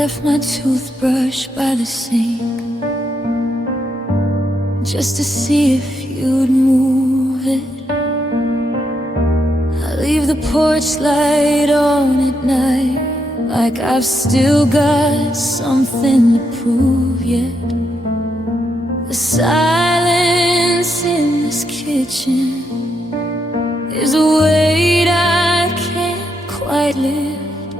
left my toothbrush by the sink just to see if you'd move it. I leave the porch light on at night, like I've still got something to prove yet. The silence in this kitchen is a weight I can't quite lift,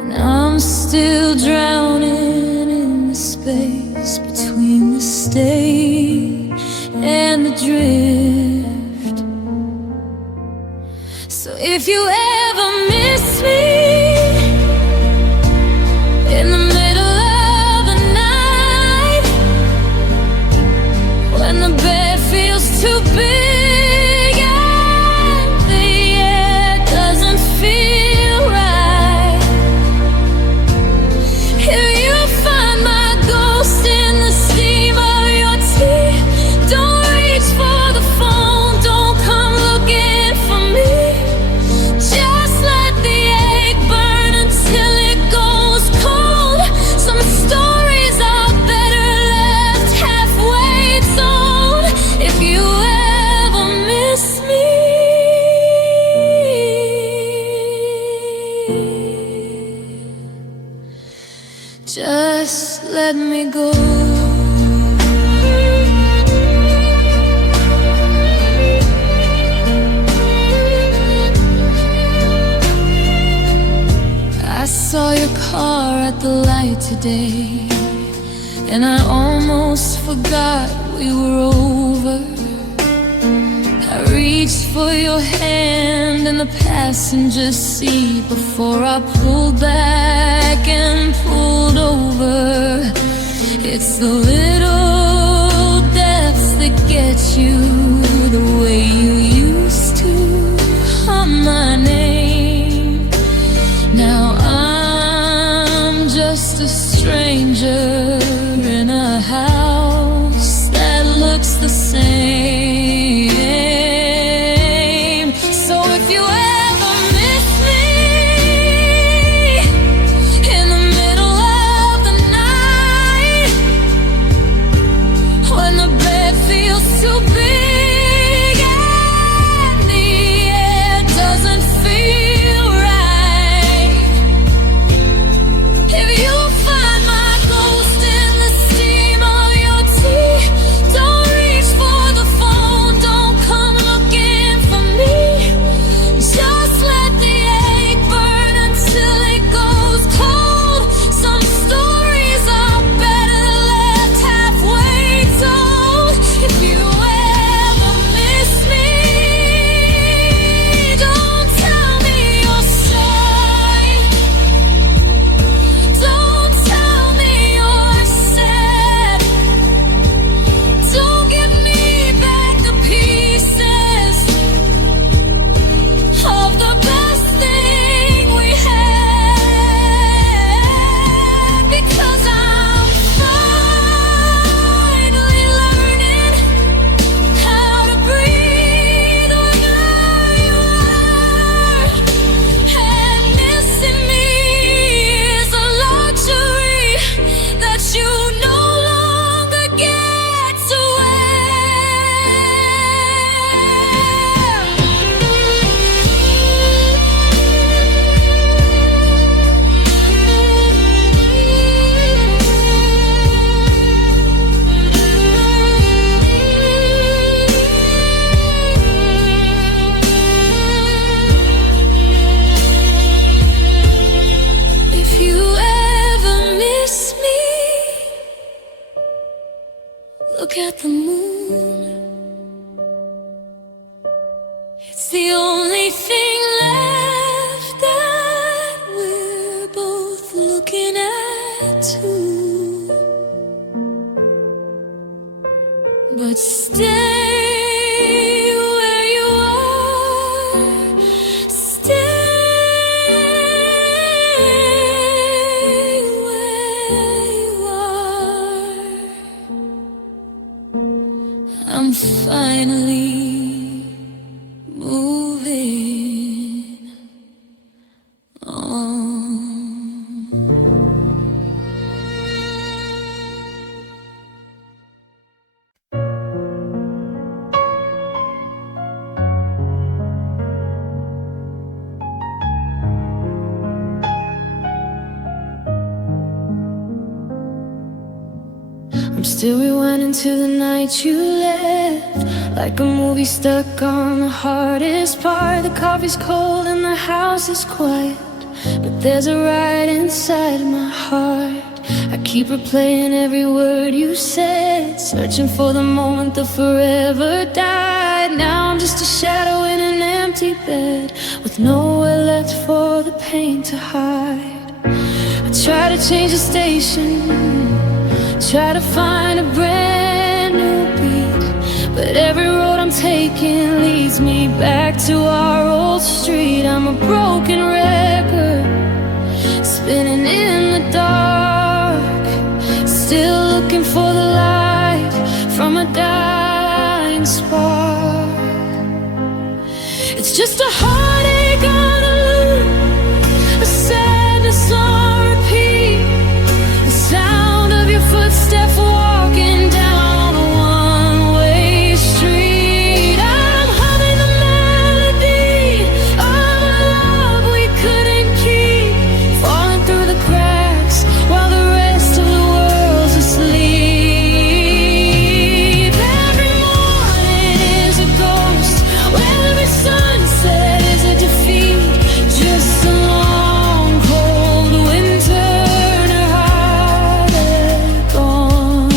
and I'm still drowning in the space between the stage and the drift. So if you ever miss me in the middle of the night, when the bed feels too big and the air doesn't feel right, if you find my ghost in the steam of your tea, don't reach for the phone, don't come looking for me. Just let the egg burn until it goes cold. Some stories are better left halfway told. If you ever miss me, just let me go. I saw your car at the light today, and I almost forgot we were over. I reached for your hand in the passenger seat before I pulled back and pulled over. It's the little deaths that get you, the way you used to hum my name. Now I'm just a stranger in a house that looks the same. So if you ever miss me in the middle of the night, when the bed feels too big and the air doesn't feel right, if you find my ghost in the steam of your tea, don't reach for the phone, don't come looking for me. Just let the egg burn until it goes cold. Some stories are better left halfway told. If you ever miss me, don't tell me you're sorry, don't tell me you're sad, don't give me back the pieces of the best thing we had, because I'm finally learning how to breathe without you are, and missing me is a luxury that you no longer get to If you ever miss me, look at the moon. It's the only thing left that we're both looking at too. But stay where you are, stay where you are. I'm finally moving on. I'm still rewinding to the night you left, like a movie stuck on the hardest part. The coffee's cold and the house is quiet, but there's a riot inside my heart. I keep replaying every word you said, searching for the moment that forever died. Now I'm just a shadow in an empty bed, with nowhere left for the pain to hide. I try to change the station, try to find a brand new beat, but every road I'm taking leads me back to our old street. I'm a broken record, spinning in the dark, still looking for the light from a dying spark. It's just a heartache on a loop, a sadness on repeat, the sound of your footsteps walking down a one-way street. I'm humming the melody of a love we couldn't keep, falling through the cracks while the rest of the world's asleep. Every morning is a ghost, every sunset is a defeat, just a long cold winter and a heartache on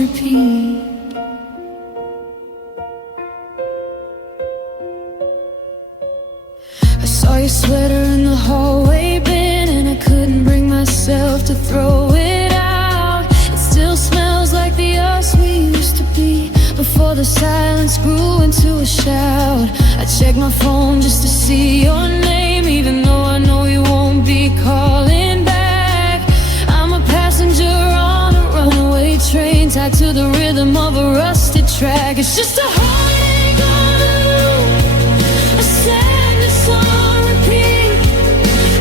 repeat. I saw your sweater in the hallway bin, and I couldn't bring myself to throw it out. It still smells like the us we used to be, before the silence grew into a shout. I check my phone just to see your name, even though I know you won't be calling back. I'm a passenger on a runaway train, tied to the rhythm of a rusted track. It's just a heartache on a loop, a sadness on repeat,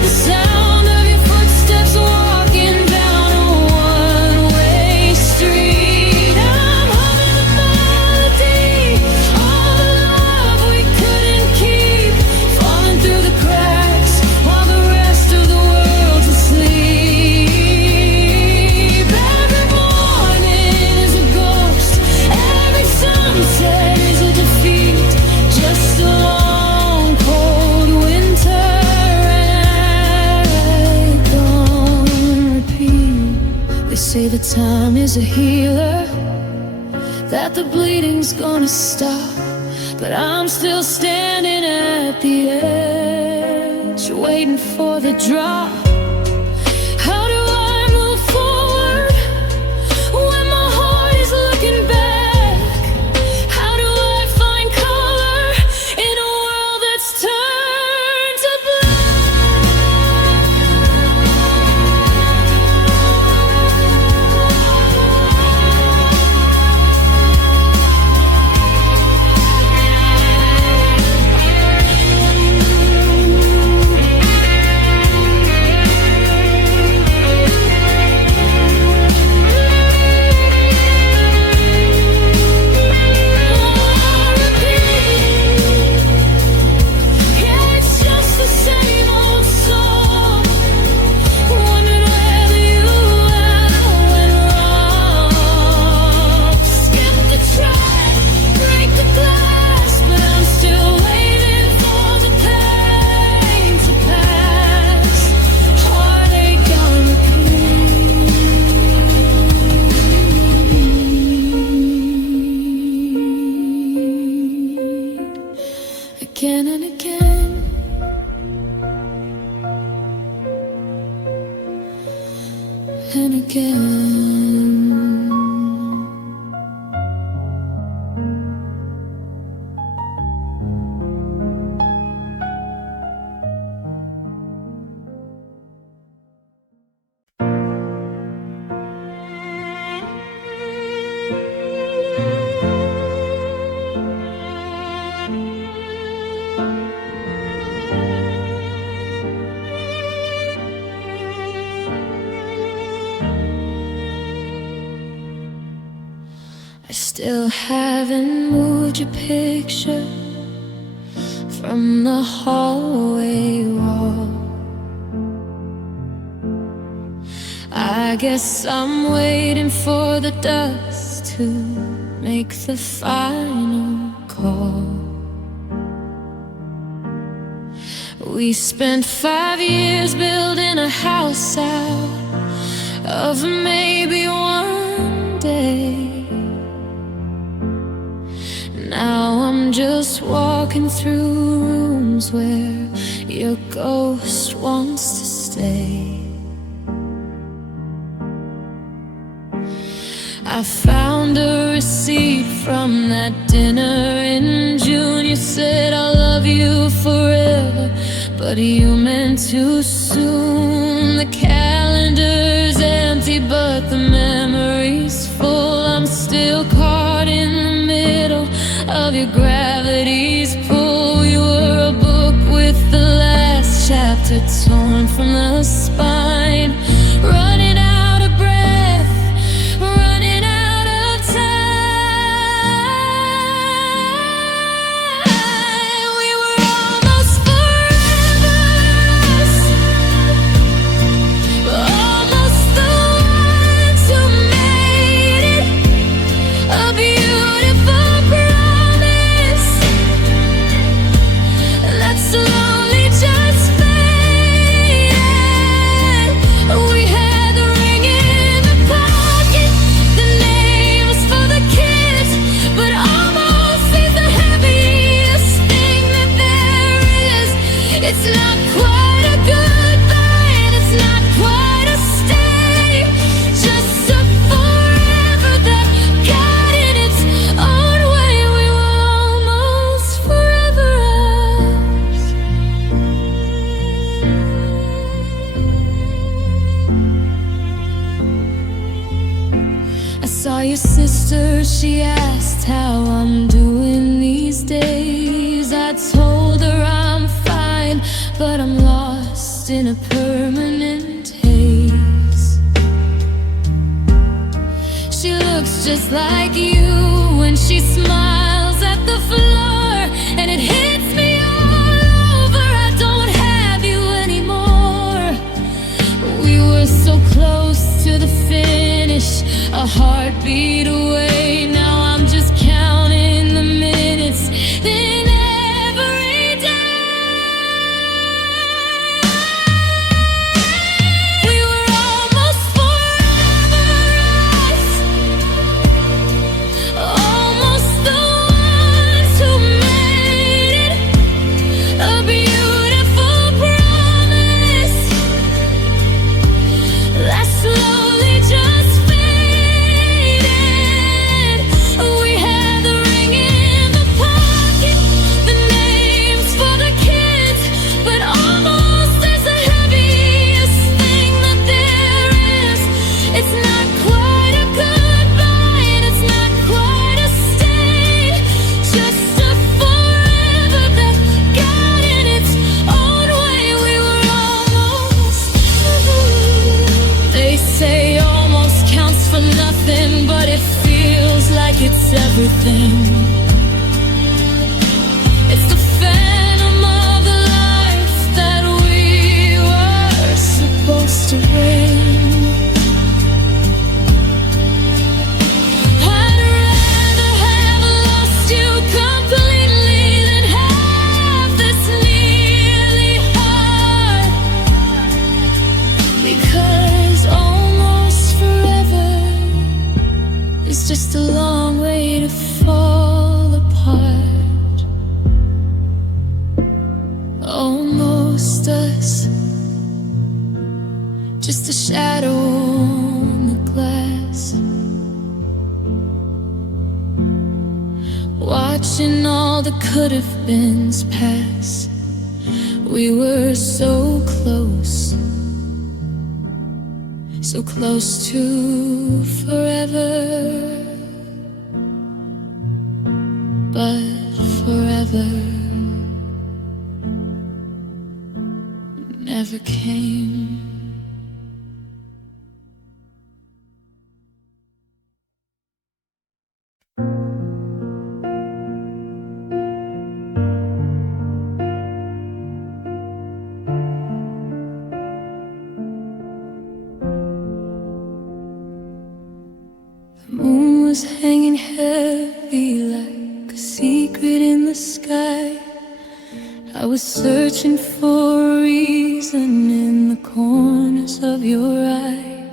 the sound of your footsteps walking down a one-way street. I'm humming the melody of a love we couldn't keep, falling through the cracks while the rest of the world's asleep. Every morning is a ghost, every sunset is a defeat, just a long cold winter and on repeat. They say that time is a healer, that the bleeding's gonna stop, but I'm still standing at the edge, waiting for the drop. How do I move forward when my heart is looking back? How do I find color in a world that's turned to again and again, and again. I still haven't moved your picture from the hallway wall. I guess I'm waiting for the dust to make the final call. We spent 5 years building a house out of maybe one day. Now I'm just walking through rooms where your ghost wants to stay. I found a receipt from that dinner in June. You said I'll love you forever, but you meant too soon. The calendar's empty, but the memory's full. I'm still caught in the middle of your gravity's pull. You were a book with the last chapter torn from the spine. Running out of breath, running out of time. We were almost forever, almost the ones who made it. A beautiful promise that slowly just faded. We had the ring in the pocket, the names for the kids, but almost is the heaviest thing that there is. It's not quite a goodbye, and it's not quite a stay, just a forever that got in its own way. We were almost forever us. I saw your sister, she asked how I'm doing these days. I told her I'm fine, but I'm lost in a permanent haze. She looks just like you when she smiles at the floor, and it hits me all over. I don't have you anymore. We were so close to the finish, a heartbeat away. Now I'm just counting the minutes, then every day. We were almost forever us, almost the ones who made it. A beautiful promise that slowly just faded. We had the ring in the pocket, the names for the kids, but almost is the heaviest thing that there is. It's not quite a goodbye, and it's not quite a stay, just a forever that got in its own way. We were almost. They say almost counts for nothing, but it feels like it's everything. It's the phantom of the life that we were supposed to bring. I'd rather have lost you completely than have this nearly hard, because almost forever is just a long way to fall apart. Almost us, just a shadow on the glass, watching all the could have beens pass. We were so close, so close to forever, but forever never came. was hanging heavy like a secret in the sky. I was searching for a reason in the corners of your eye.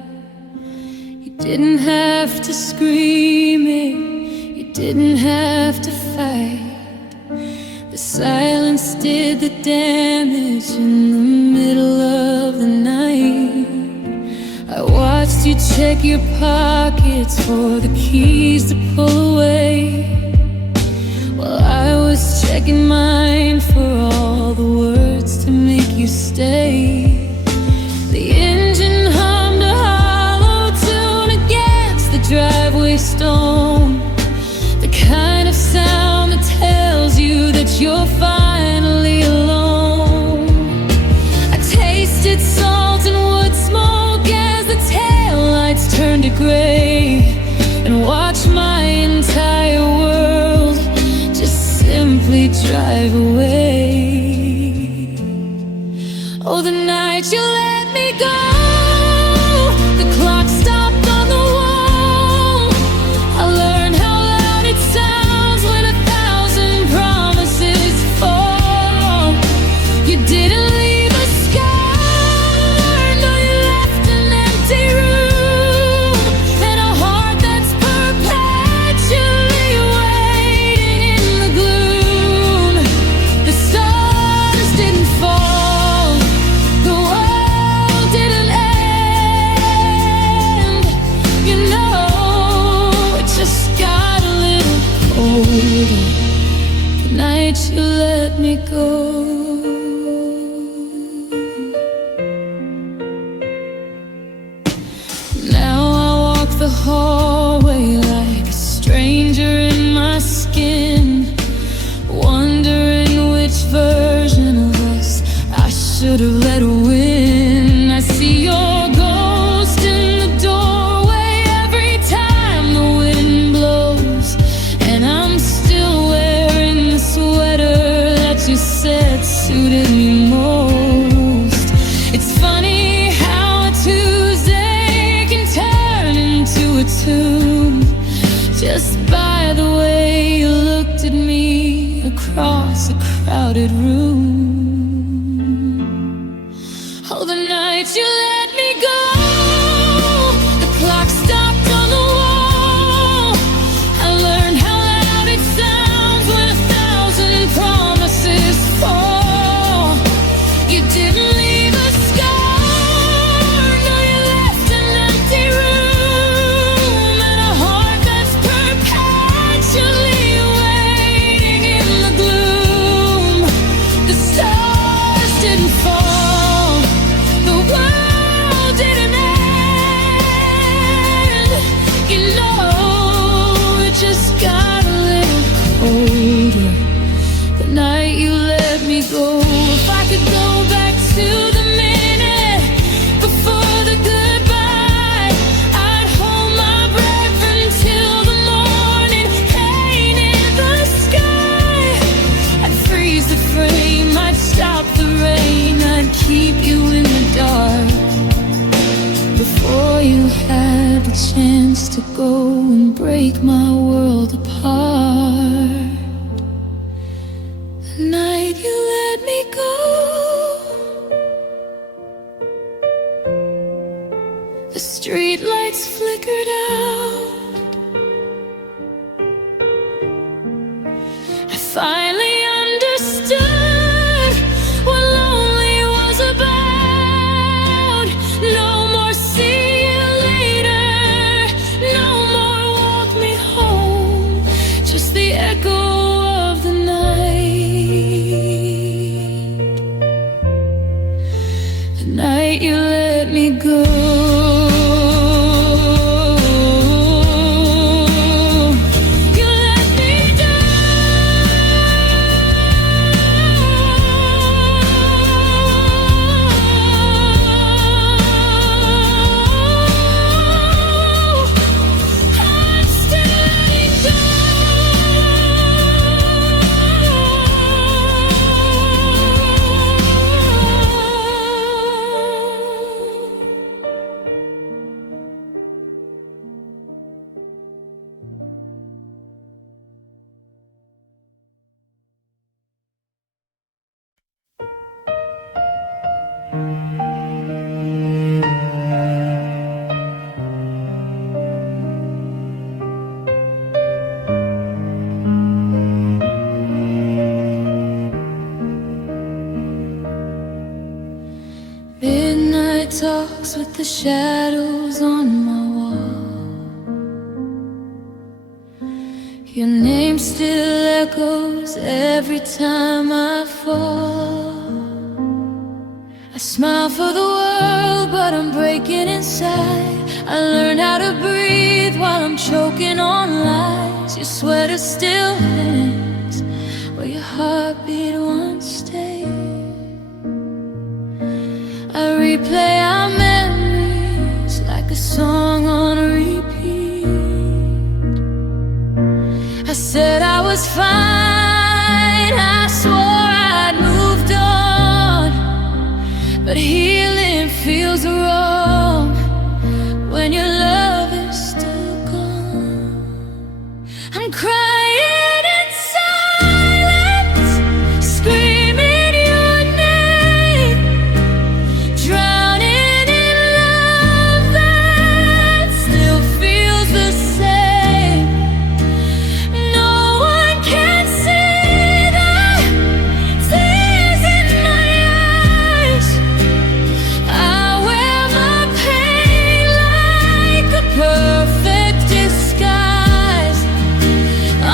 You didn't have to scream it, you didn't have to fight. The silence did the damage in the middle of the night. I watched you check your pockets for the keys to pull away, while I was checking mine for all the words to make you stay. The engine hummed a hollow tune against the driveway stone, the kind of sound that tells you that you're finally alone. I tasted salt and wood smoke as the taillights turned to gray, and watched my entire world just simply drive away. Oh, the night you let me go, the clock stopped on the wall. I learned how loud it sounds when 1,000 promises fall. You didn't leave a scar, no, you left an empty room, and a heart that's perpetually waiting in the gloom. The stars didn't fall, the world didn't end. You know, it just got a little older the night you let me go. Now I walk the hallway like a stranger in my skin, wondering which version of us I should have let win. I see your ghost in the doorway every time the wind blows, and I'm still wearing the sweater that you said suited me most. It's funny how a Tuesday can turn into a tune, just by the way you looked at me across a crowded room. Oh, the night you let me go, the clock stopped on the wall. I learned how loud it sounds when 1,000 promises fall. You didn't leave a scar, no, you left an empty room, and a heart that's perpetually waiting in the gloom. The stars didn't fall, the world didn't end. You know, it just got a little older the night you let me go. If I could go back to the minute before the goodbye, I'd hold my breath until the morning painted the sky. I'd freeze the frame, I'd stop the rain, I'd keep you in the dark before you had the chance to go and break my world apart. The night you let me go, the street lights flickered out. I finally understood what lonely was about. No more see you later, no more walk me home, just the echo of the night. The night you let me go. You let me I'm still letting go. books with the shadows on my wall. Your name still echoes every time I fall. I smile for the world, but I'm breaking inside. I learn how to breathe while I'm choking on lies. Your sweater still hangs where your heartbeat once stayed. I replay our memories like a song on repeat. I said I was fine, I swore I'd moved on, but healing feels wrong when your love is still gone. I'm crying in silence, screaming your name, drowning in love that still feels the same. No one can see the tears in my eyes. I wear my pain like a perfect disguise.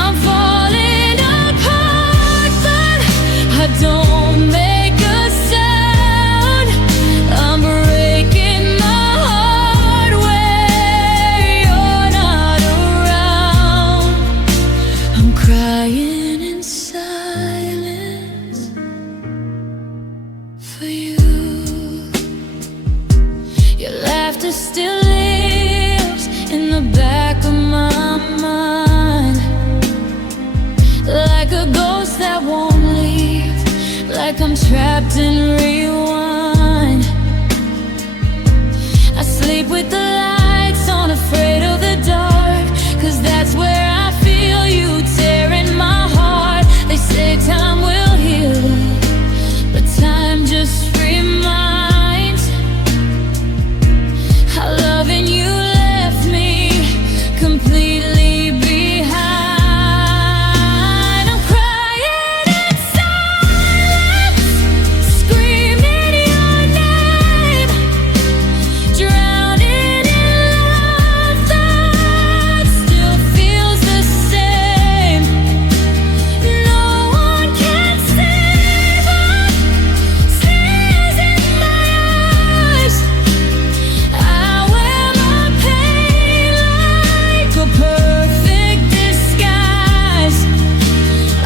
I'm falling apart, but I don't make a sound. I'm breaking my heart when you're not around. I'm crying in silence for you. Your laughter still lives in the back of my mind, like a ghost that won't leave, like I'm trapped in rewind. I sleep with the lights on, afraid of the dark, 'cause that's where I feel you tearing my heart. They say time will heal, but time just reminds how loving you left me completely behind. I'm crying in silence, screaming your name, drowning in love that still feels the same. No one can save us, tears in my eyes. I wear my pain like a perfect disguise.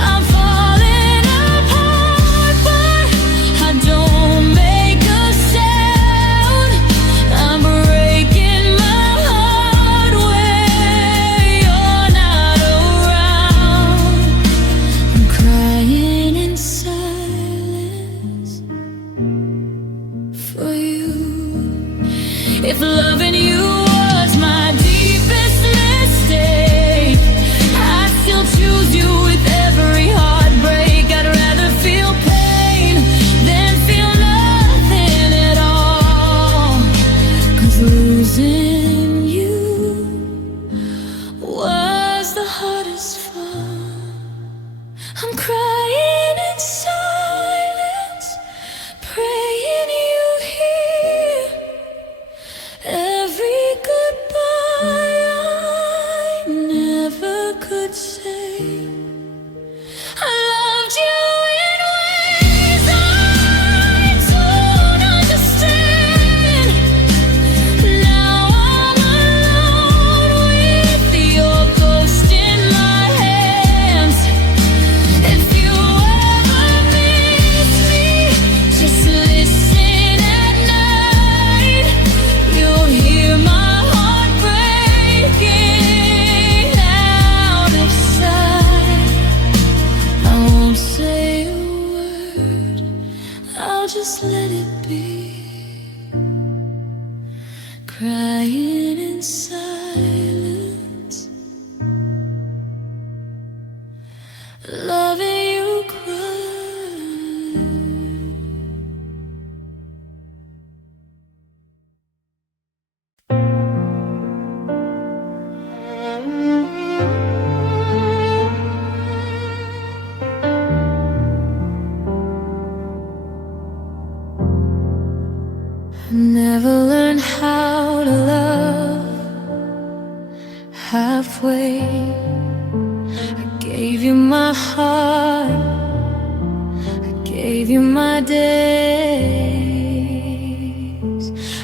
I'm falling apart, but I don't make a sound. I'm breaking my heart when you're not around. I'm crying in silence for you. If loving you was my deepest mistake, I'd still choose you with every heartbreak. I'd rather feel pain than feel nothing at all, 'cause losing you was the hardest fall. I'm crying in silence, praying you hear every goodbye I never could say. I loved you in ways I don't understand. Now I'm alone with your ghost in my hands. If you ever miss me, just listen at night. You'll hear my heart breaking out of sight. I won't say a word, I'll just let it be. Crying in silence, loving you cry. Never learned how to love halfway. I gave you my heart, I gave you my days.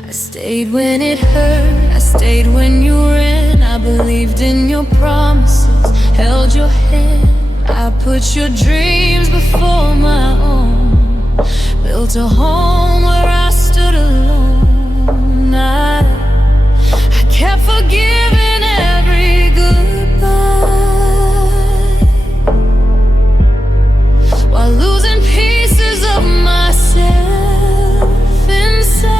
I stayed when it hurt, I stayed when you ran. I believed in your promises, held your hand. I put your dreams before my own, built a home where I stood alone. I kept forgiving every goodbye, while losing pieces of myself inside.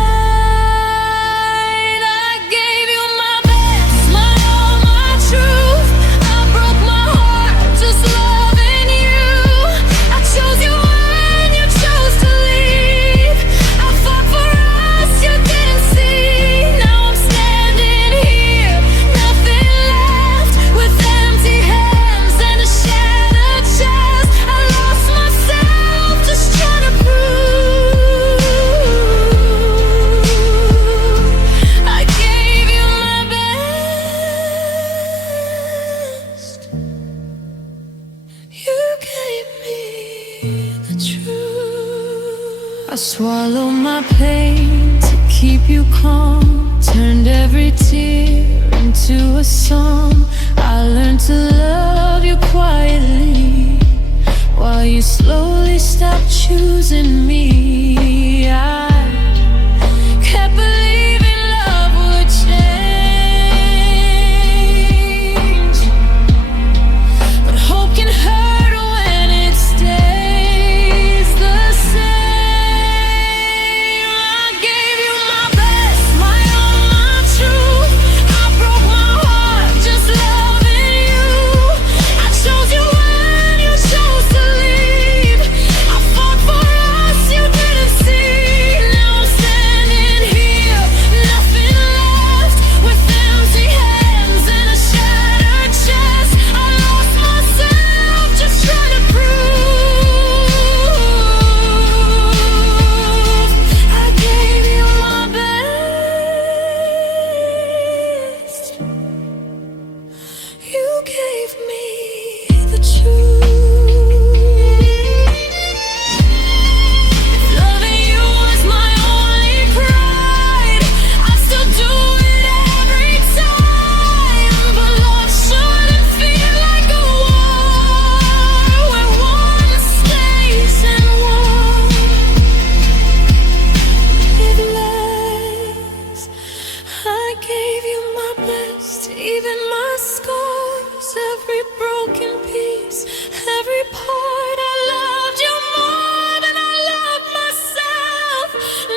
I gave you my best, my all, my truth. I broke my heart just loving you. I chose you when you chose to leave. I fought for us, you didn't see. Now I'm standing here, nothing left, with empty hands and a shattered chest. I lost myself just trying to prove I gave you my best. You gave me the truth. I swallowed my pain to keep you calm, turned every tear into a song. I learned to love you quietly, while you slowly stopped choosing me. I kept believing love would change, but hope can hurt when it stays the same. I gave you my best, my all, my truth. I broke my heart just loving you. I chose you when you chose to leave. I fought for us, you didn't see. Now I'm standing here, nothing left, with empty hands and a shattered chest. I lost myself just trying to prove I gave you my best. You gave me the truth. Loving you was my only pride, I'd still do it every time. But love shouldn't feel like a war, where one stays and one it lasts. I gave you my best, even my scars, every broken piece, every part. I loved you more than I loved myself.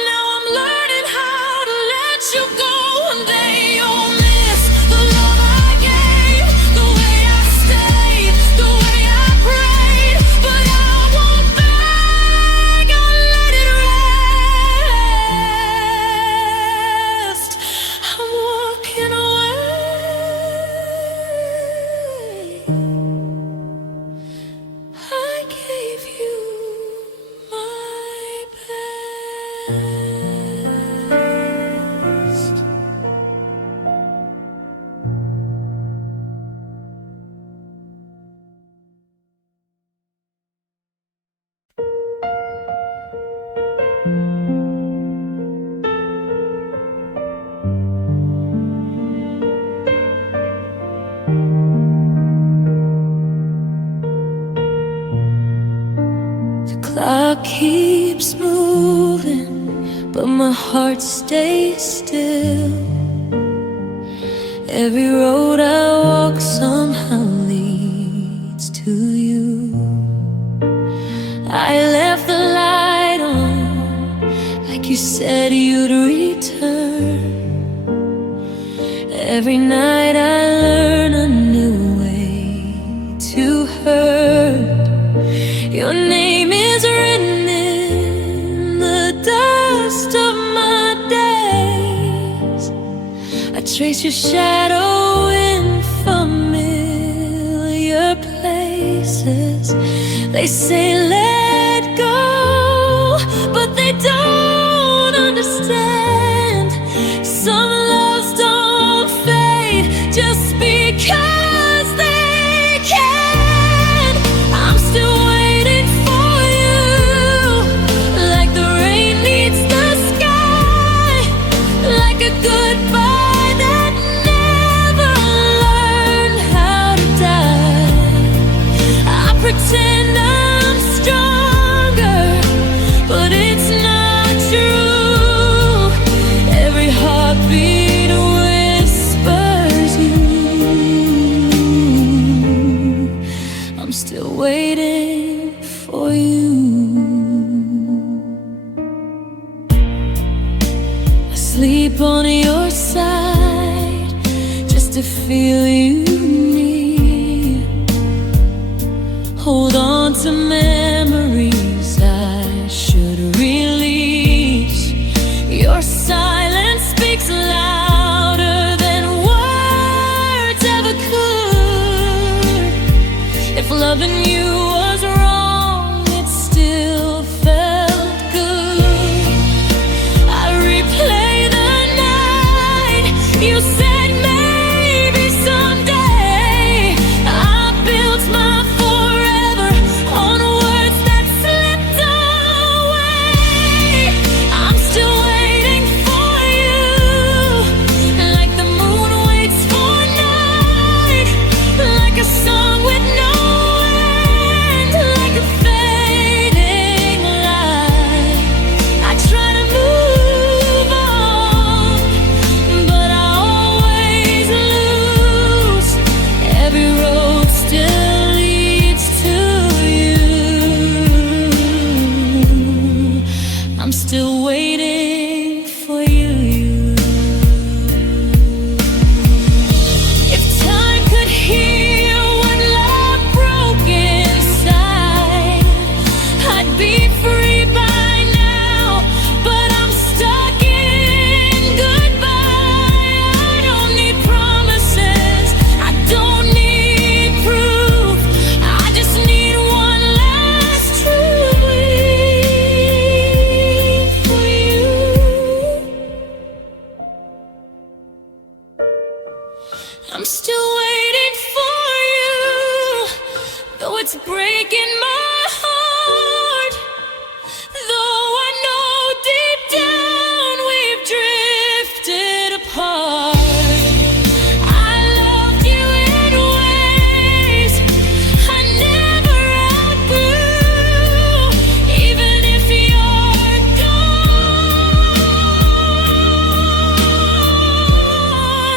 Now I'm learning how to let you go. One day you'll miss the love I gave, the way I stayed, the way I prayed. But I won't beg, I'll let it rest. I'm walking away. I gave you my best. The clock keeps moving, but my heart stays still. Every road I walk somehow leads to you. I left the light on, like you said you'd return. Every night I learn a new way to hurt. Your name is written in the dust of my days. I trace your shadow in familiar places. They say let go, but they don't understand. your side just to feel you near. Hold on to memories I should release. Your silence speaks louder than words ever could. If loving you was wrong, it still felt good. I replay the night you said maybe someday. I built my forever on words that slipped away. I'm still waiting for you, like the moon waits for night, like a song with no end, like a fading light. I try to move on, but I always lose. Every road still leads to you. I'm still waiting for you. If time could heal what love broke inside, I'd be free by now, but I'm stuck in goodbye. I don't need promises, I don't need proof, I just need one last true wait for you. I'm still waiting for you, though it's breaking my heart. Though I know deep down we've drifted apart. I loved you in ways I never outgrew. Even if you're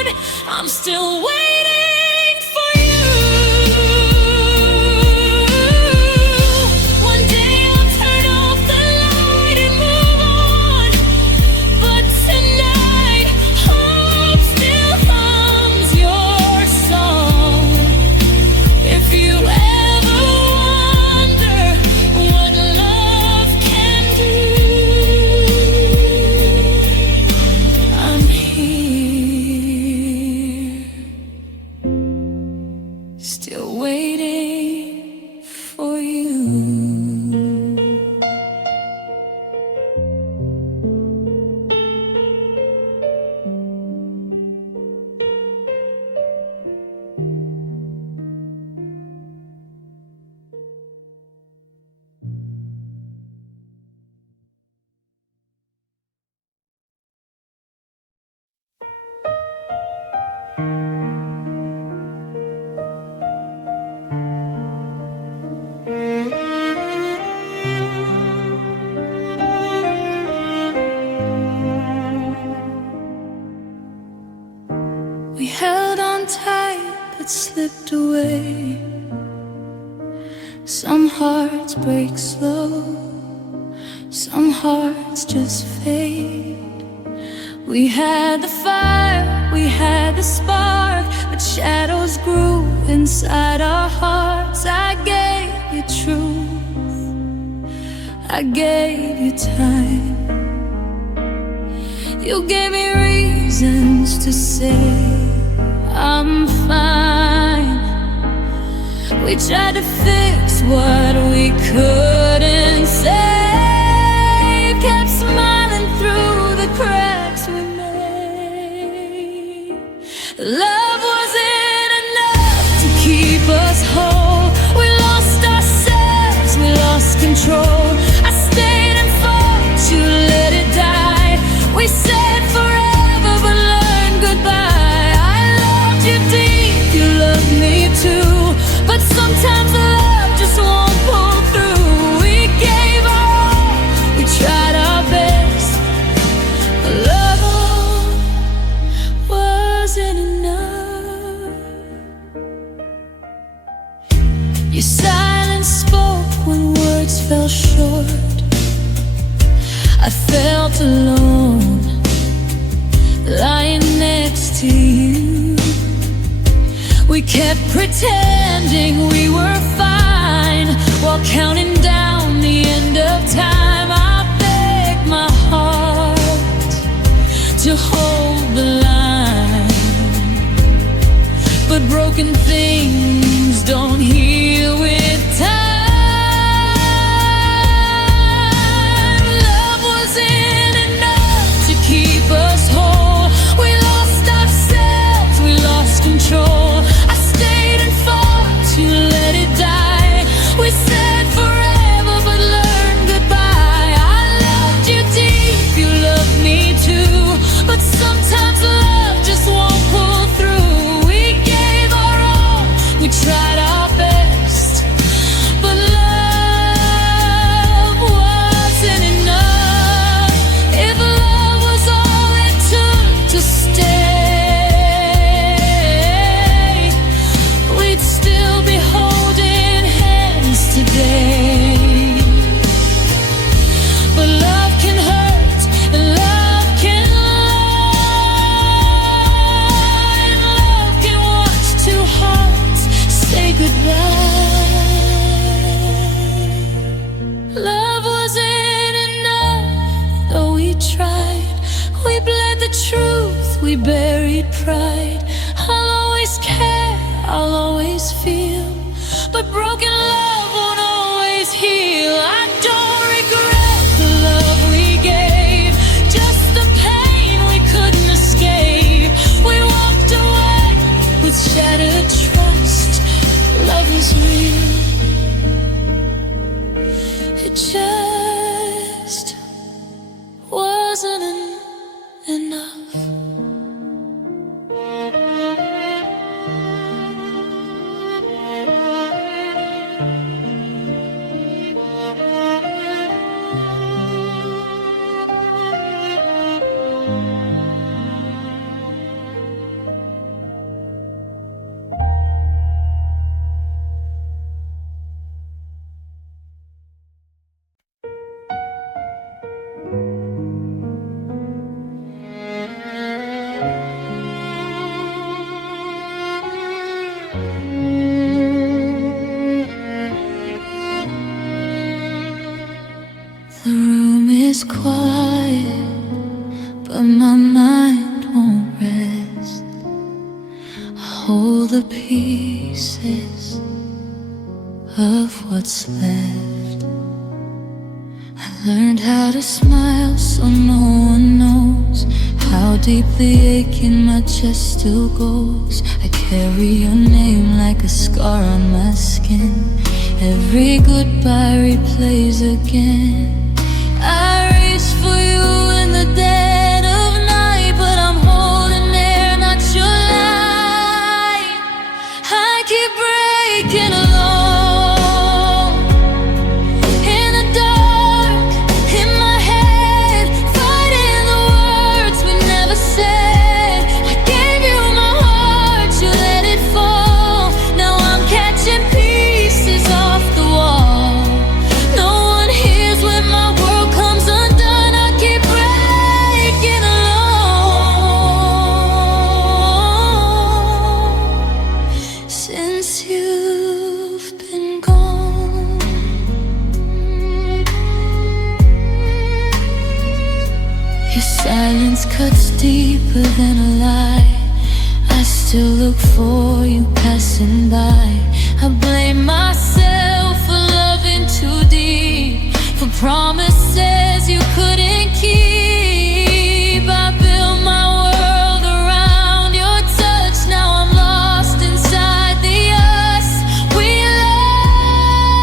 gone, I'm still waiting for you. One day I'll turn off the light and move on, but tonight hope still hums your song. If you ever wonder what love can do, I'm here, still waiting for you. We held on tight but slipped away. Some hearts break slow, some hearts just fade. We had the fire, we had the spark, but shadows grew inside our hearts. I gave you truth, I gave you time. You gave me reasons to say I'm fine. We tried to fix what we couldn't save, kept smiling through the cracks we made. Love wasn't enough to keep us whole. We lost ourselves, we lost control. I stayed and fought, you let it die. We said forever but learned goodbye. I loved you deep, you loved me too, but sometimes love just won't pull through. We gave our all, we tried our best, but love wasn't enough. to you. We kept pretending we were fine while counting down the end of time. I begged my heart to hold the line, but broken things don't heal with time. Love wasn't enough to keep us whole. We lost ourselves, we lost control. I stayed and fought to let it die. We said forever but learned goodbye. I loved you deep, you loved me too, but sometimes love just won't pull through. We gave our all, we tried our best, but love wasn't enough. If love was all it took to stay, we'd still be holding hands today. But love can hurt, and love can lie, and love can watch two hearts say goodbye. Love wasn't enough, though we tried. We bled the truth, we buried pride. I'll always care, I'll always feel, but broken love won't always heal. I don't regret the love we gave, just the pain we couldn't escape. We walked away with shattered trust. Love was real, it just wasn't enough. The room is quiet, but my mind won't rest. I hold the pieces of what's left. I learned how to smile so no one knows how deep the ache in my chest still goes. I carry your name like a scar on my skin. Every goodbye replays again. I reach for you in the dead of night, but I'm holding there, not your light. I keep breaking alone, in the dark, in my head, fighting the words we never said. I gave you my heart, you let it fall. Now I'm catching pieces off the wall. No one hears when my world comes undone. I keep breaking alone. Since you've been gone, your silence cuts deeper than a lie. I still look for you passing by. I blame myself for loving too deep, for promises you couldn't keep. I built my world around your touch. Now I'm lost inside the us we lost.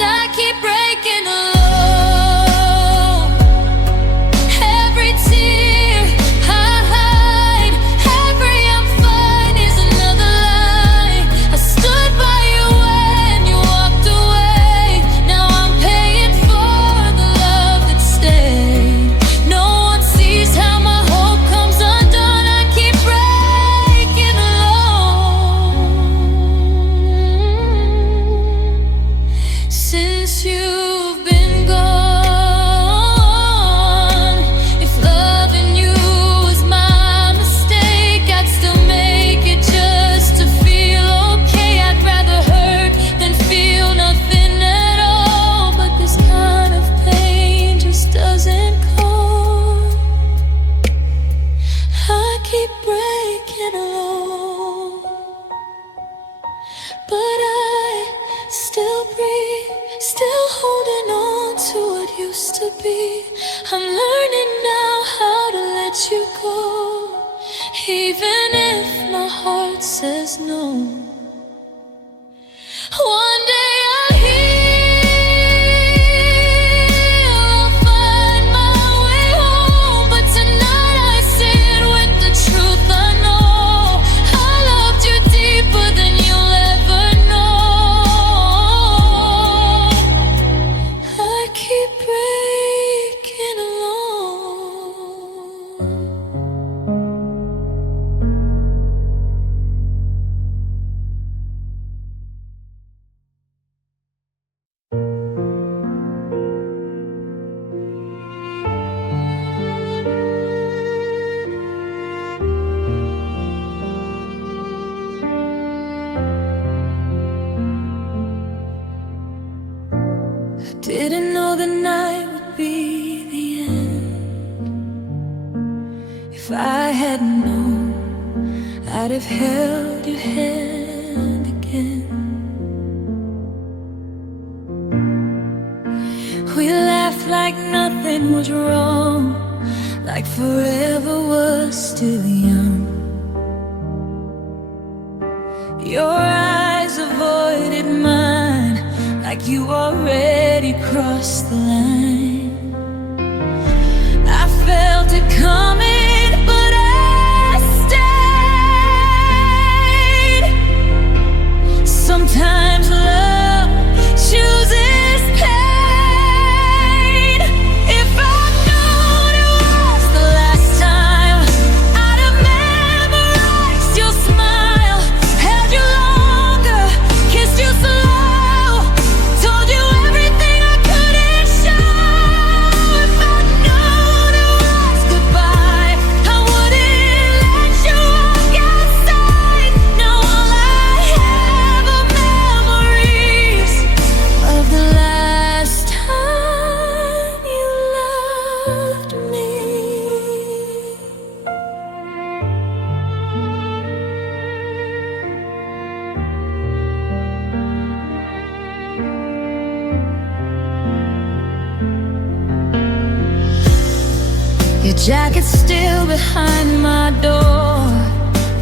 I keep breaking alone. Every tear I hide, every I'm fine is another lie. I stood by you when you walked away. Now I'm paying for the love that stayed. keep breaking alone, but I still breathe, still holding on to what used to be. I'm learning now how to let you go, even if my heart says no. One day I'll heal, I'll find my way home, but tonight I sit with the truth I know. I loved you deeper than you'll ever know. I keep breaking alone. Didn't know the night would be the end. If I had known, I'd have held your hand again. We laughed like nothing was wrong, like forever was still young. Your eyes avoided mine, like you already crossed the line. I felt it coming, but I stayed. Sometimes love chooses pain. If I'd known it was the last time, I'd have memorized your smile, held you longer, kissed you slow, told you everything I couldn't show. If I'd known it was goodbye, I wouldn't let you walk outside. Now all I have are memories of the last time you loved me. Your jacket's still behind my door,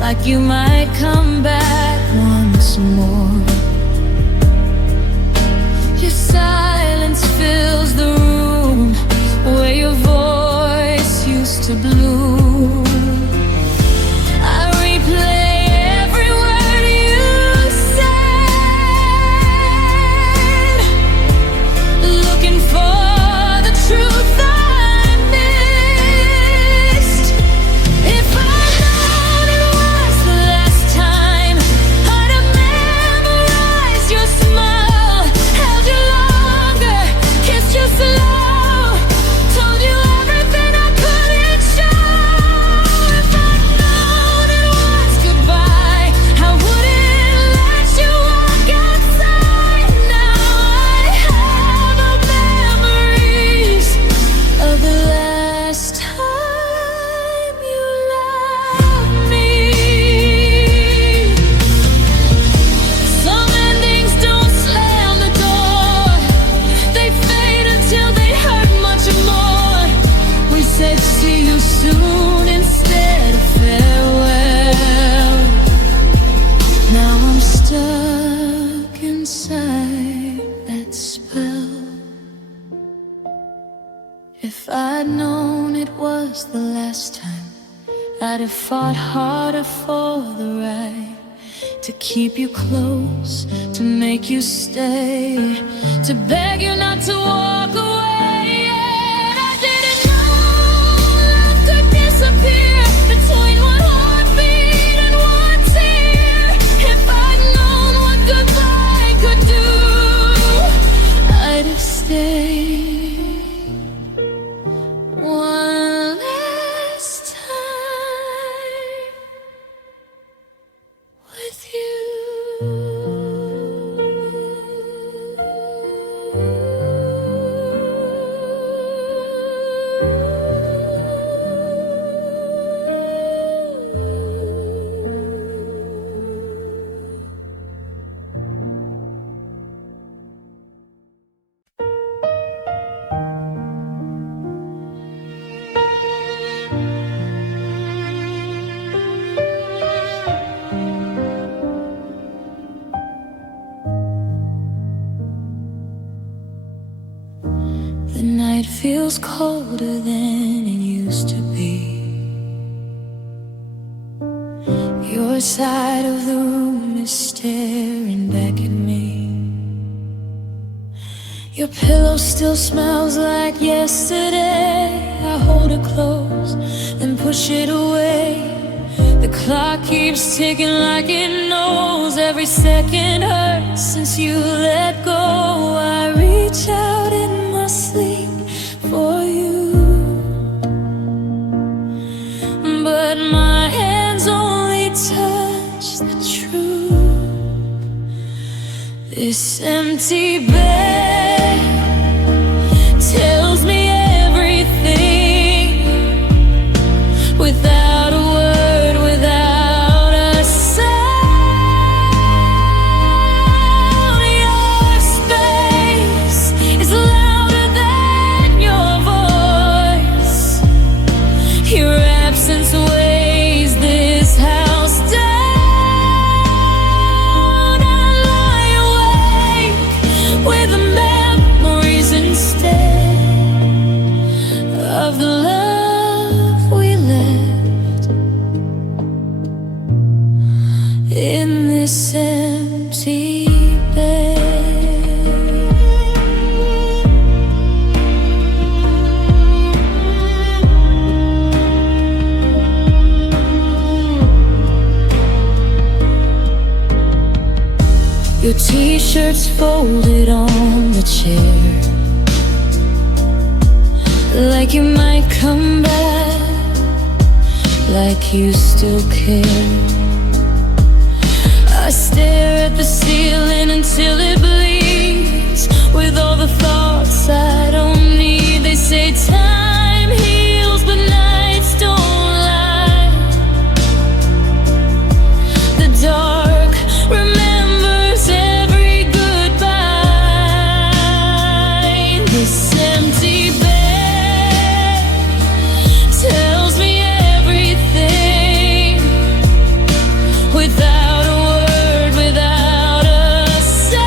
like you might come back once more. Your silence fills the room where your voice used to bloom. I replay every word you said, looking for the truth I missed. If I'd known it was the last time, I'd have memorized your smile, held you longer, kissed you slow, told you everything I couldn't show. If I'd known it was goodbye, I wouldn't let you walk outside. Now I have our memories of the last time you loved me. Some endings don't slam the door, they fade until they hurt much more. We said see you soon instead of farewell. Now I'm stuck inside that spell. If I'd known it was the last time, I'd have fought harder for the right to keep you close, to make you stay, to beg you not to walk away. And I didn't know love could disappear between one heartbeat and one tear. If I'd known what goodbye could do, I'd have stayed one last time with you. feels colder than it used to be. Your side of the room is staring back at me. Your pillow still smells like yesterday. I hold it close, then push it away. The clock keeps ticking like it knows every second hurts since you let go. I reach out in my sleep for you, but my hands only touch the truth. This empty bed tells me everything without a word, without a sound. Your space is louder than your voice. Your absence weighs this house down. I lie awake with the memories instead of the love we left in this empty bed. Your t-shirt's folded on the chair, like you might come back, like you still care. I stare at the ceiling until it bleeds with all the thoughts I don't need. They say time heals, but nights don't lie. The dark remembers every goodbye. This empty bed tells me everything without a word, without a sound.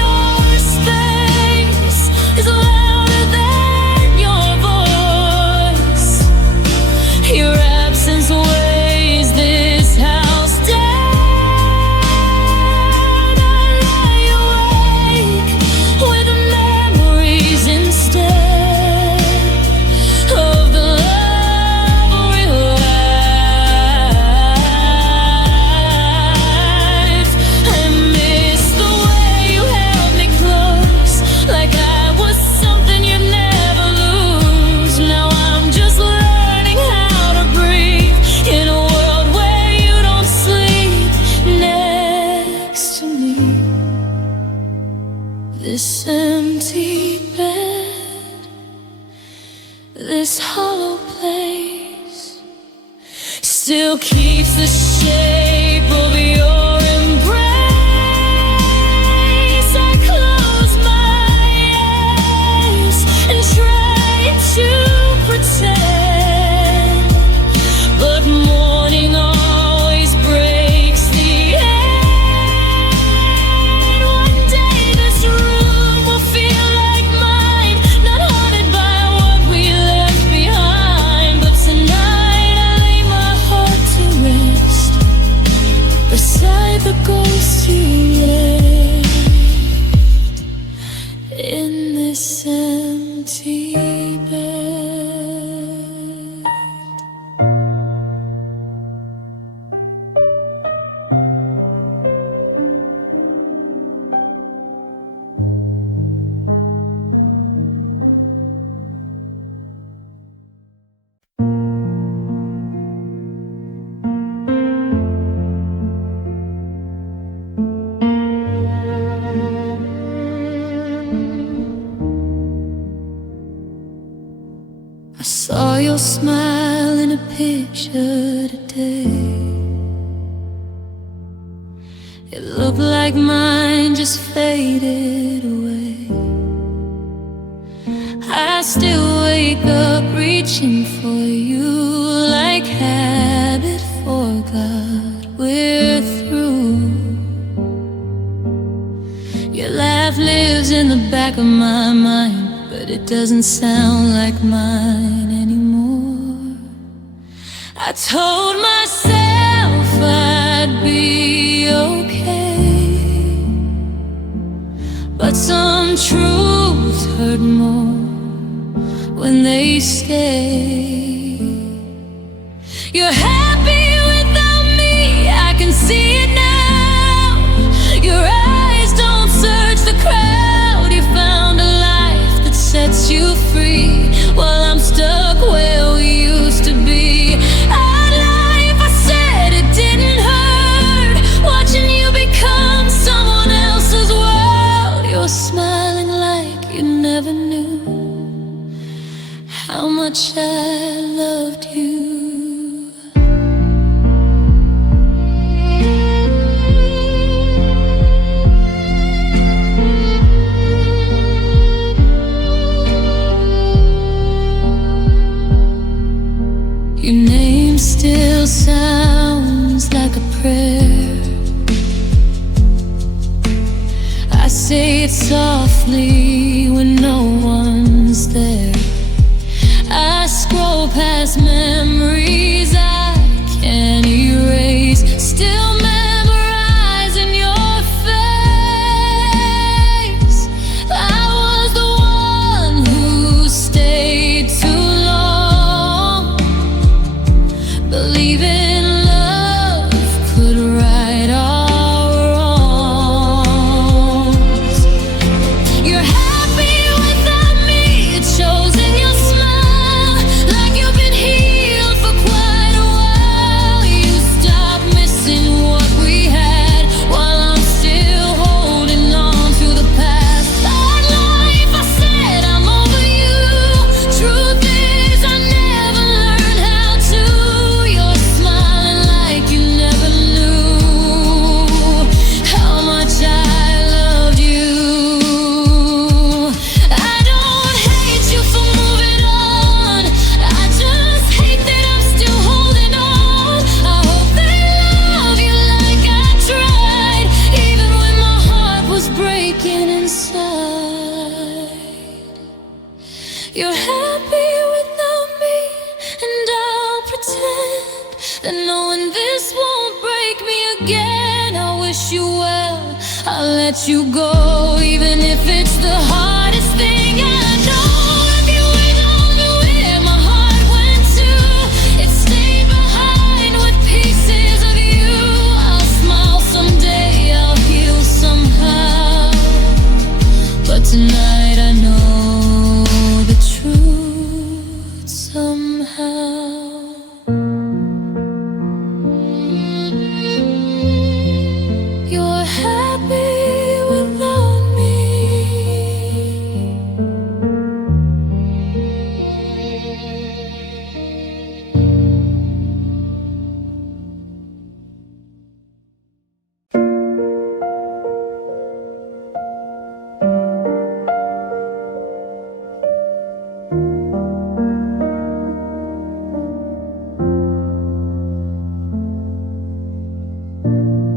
Your space is louder than your voice. Your absence weighs this house down. I lie awake with the memories instead of the love real life. I miss the way you held me close, like I was something you'd never lose. Now I'm just learning how to breathe in a world where you don't sleep next to me. This empty bed, this hollow place, still keeps the shape of your embrace. I close my eyes and try to pretend, but morning always breaks the end. One day this room will feel like mine, not haunted by what we left behind. But tonight I lay my heart to rest beside the ghost you left in this empty bed. I saw your smile in a picture today. It looked like mine just faded away. I still wake up reaching for you like habit forgot we're through. Your laugh lives in the back of my mind, but it doesn't sound like mine anymore. I told myself I'd be okay, but some truths hurt more when they stay. You're happy without me, I can see it now. Your eyes don't search the crowd. You found a life that sets you free, while I'm stuck where we used to be. I'd lie if I said it didn't hurt, watching you become someone else's world. You're smiling like you never knew how much I loved you. Your name still sounds like a prayer. I say it softly when no one's there. I scroll past memories I can't erase, still memorizing your face. I was the one who stayed too long, believing love could right our wrongs. You're happy without me, it shows in your smile, like you've been healed for quite a while. You stopped missing what we had, while I'm still holding on to the past. I'd lie if I said I'm over you. Truth is, I never learned how to. You're smiling like you never knew how much I loved you. I don't hate you for moving on, I just hate that I'm still holding on. I hope they love you like I tried, even when my heart was breaking inside. You're happy without me, and I'll pretend that knowing this won't break me again. I wish you well, I'll let you go, even if it's the hardest thing I know. If you ain't known where my heart went to, it stayed behind with pieces of you. I'll smile someday, I'll heal somehow, but tonight I know the truth somehow. You're happy without me.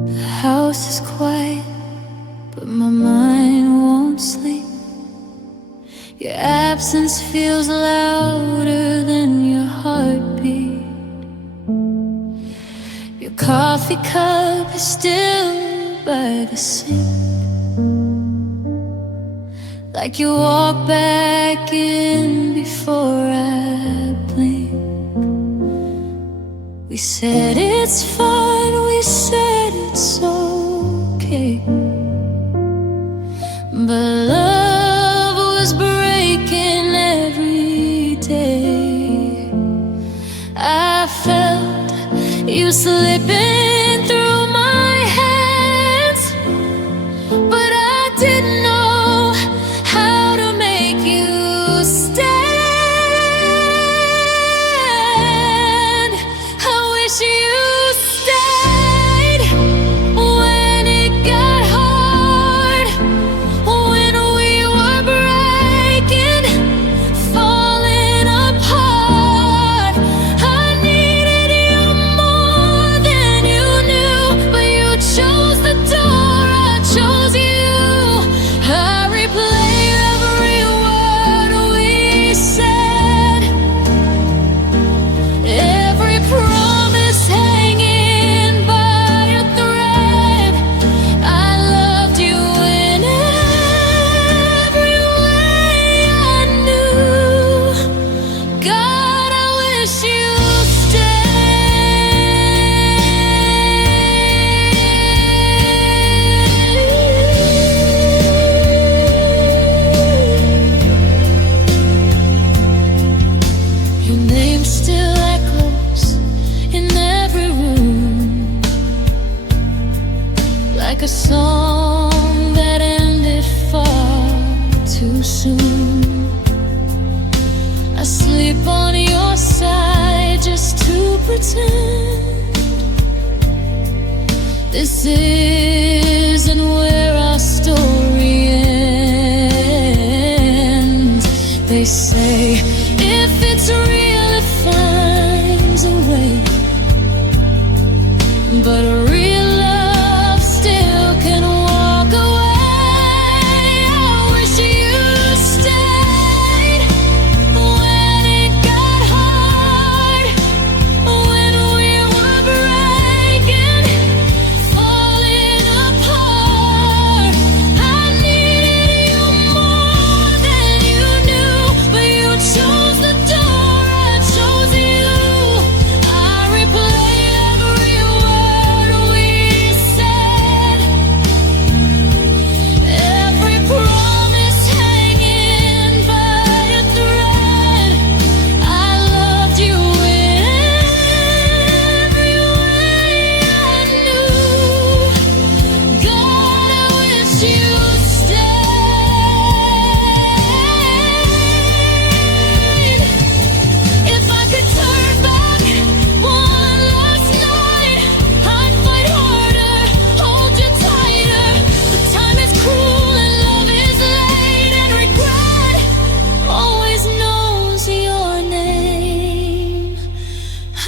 The house is quiet, but my mind won't sleep. Your absence feels louder than your heartbeat. Your coffee cup is still by the sink, like you walk back in before I blink. We said it's fine, we said it's okay, but love was breaking every day. I felt you slipping through my hands, but I didn't know how to make you stand. I wish you stayed when it got hard, when we were breaking, falling apart. I needed you more than you wish you stayed. Your name still echoes in every room, like a song that ended far too soon. I sleep on your side just to pretend this isn't where our story ends. They say if it's real, it finds a way, but a real love still can walk away. I wish you stayed when it got hard, when we were breaking, falling apart. I needed you more than you knew, but you chose the door, I chose you. I replay every word we said, every promise hanging by a thread. I loved you in every way I knew. God, I wish you stayed. If I could turn back one last night, I'd fight harder, hold you tighter. But time is cruel and love is late, and regret always knows your name. I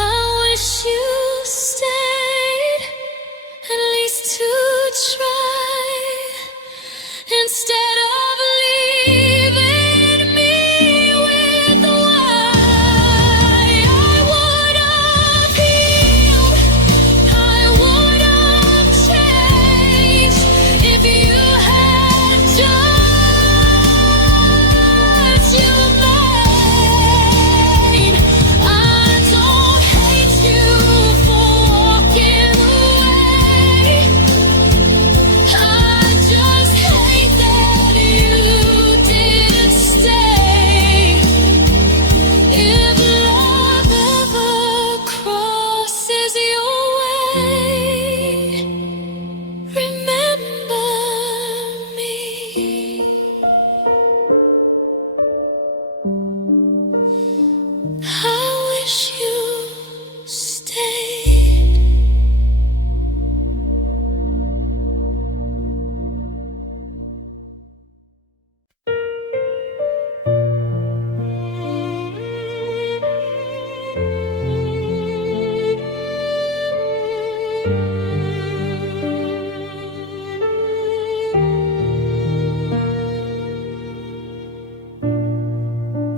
wish you stayed, at least to try, instead of leaving me with why. I would have healed, I would have changed if you had just you made. I don't hate you for walking away, I just hate that you didn't stay. If love ever crosses your way, remember me. I wish you stayed.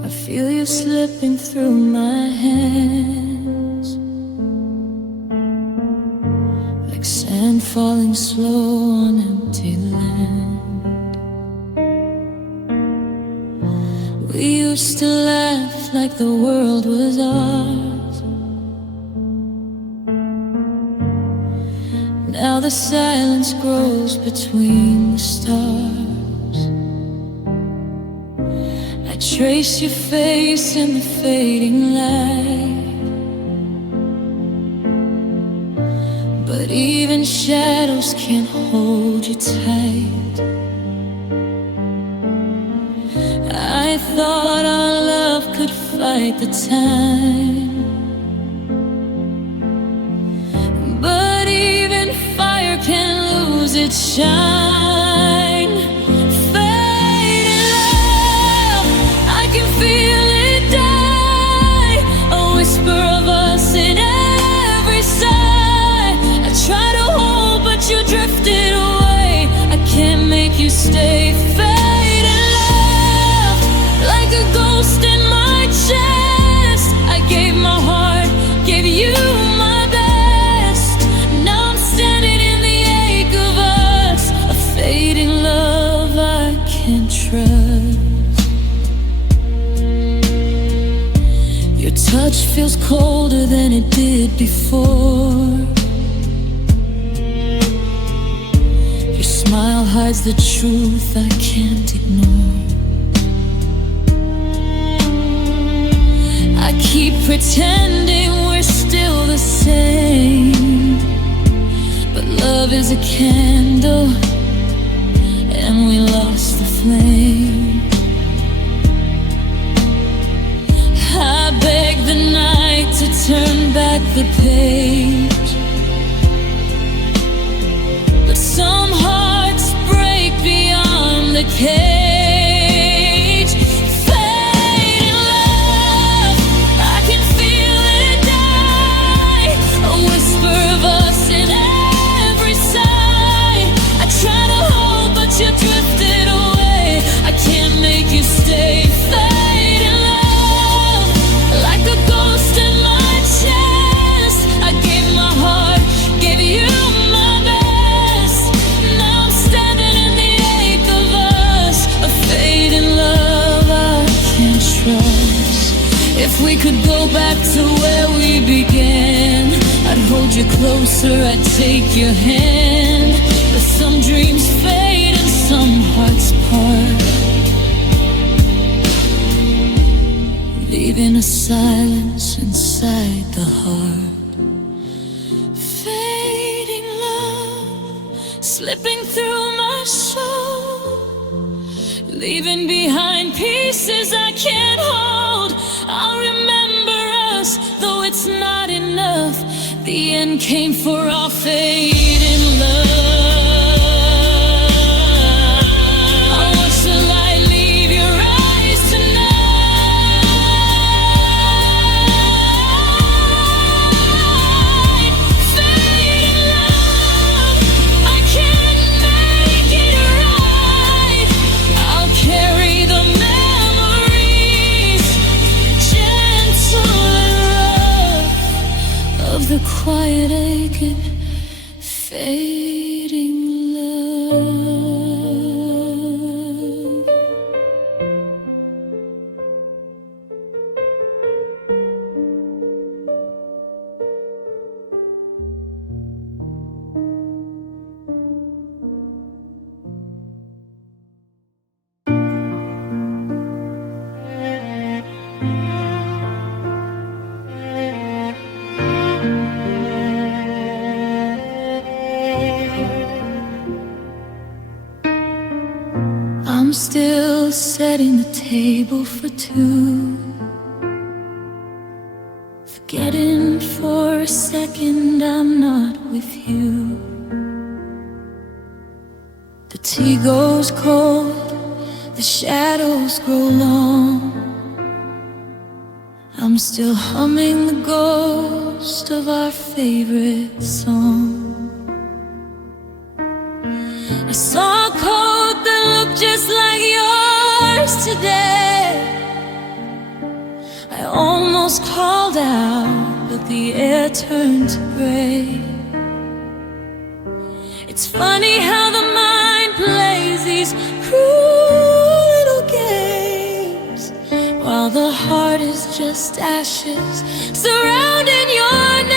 I feel you slipping through my hands, like sand falling slow on empty land. We used to laugh like the world was ours. Now the silence grows between the stars. I trace your face in the fading light, but even shadows can't hold you tight. I thought our love could fight the time, but even fire can lose its shine. Fading love, I can feel it die, a whisper of us in every sigh. I try to hold, but you drifted away. I can't make you stay. Fading love, like a ghost in my chest. I gave my heart, gave you my best. Now I'm standing in the ache of us, a fading love I can't trust. Your touch touch feels colder than it did before. Your smile hides the truth I can't ignore. I keep pretending we're still the same, but love is a candle and we lost the flame. I beg the night to turn back the page, but some hearts break beyond the cage. Fading love, I can feel it die, a whisper of us in every sigh. I try to hold but you drifted away. I can't make you stay. Fading love, like a ghost in my chest. I gave my heart, gave you my best. Now I'm standing in the ache of us, a fading love I can't trust. If we could go back to where we began, I'd hold you closer, I'd take your hand. But some dreams fade and some hearts part, leaving a silence inside the heart. Fading love, slipping through my soul, leaving behind pieces I can't hold. I'll remember us, though it's not enough. The end came for our fading love. I'll watch the light leave your eyes tonight. Fading love, I can't make it right. I'll carry the memories, gentle and rough, of the quiet aching, fading love. I'm still setting the table for two, forgetting for a second I'm not with you. The tea goes cold, the shadows grow long. I'm still humming the ghost of our favorite song. I saw a coat that looked just like yours today. I almost called out, but the air turned to gray. It's funny how the mind plays these cruel little games, while the heart is just ashes surrounding your name.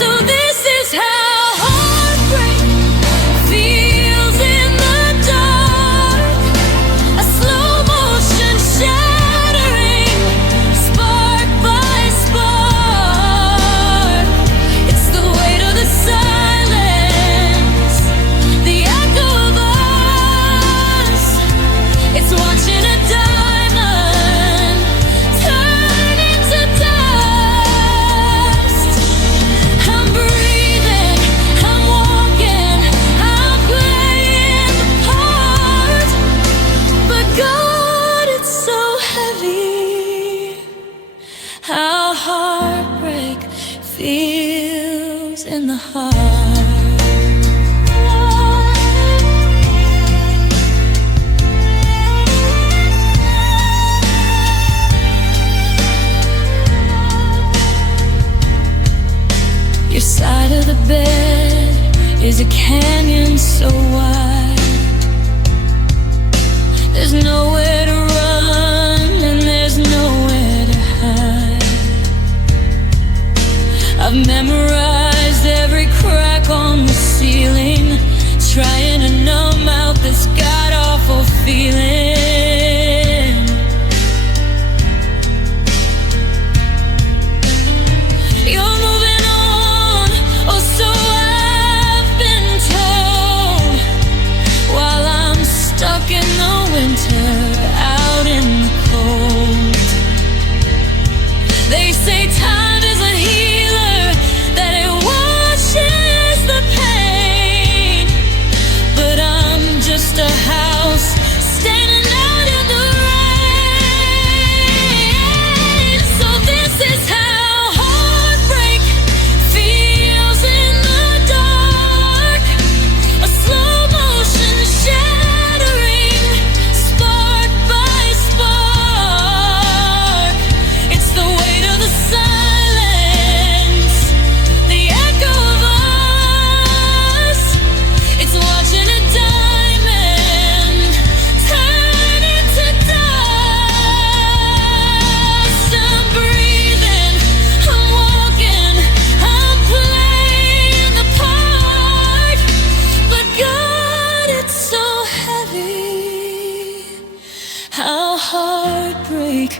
So this is how heartbreak feels in the dark, a slow motion shattering, spark by spark. It's the weight of the silence, the echo of us. It's watching a diamond turn into dust. I'm breathing, I'm walking, I'm playing the part, but God, it's so heavy. How heartbreak feels in the heart. Your side of the bed is a canyon so wide. There's nowhere to run and there's no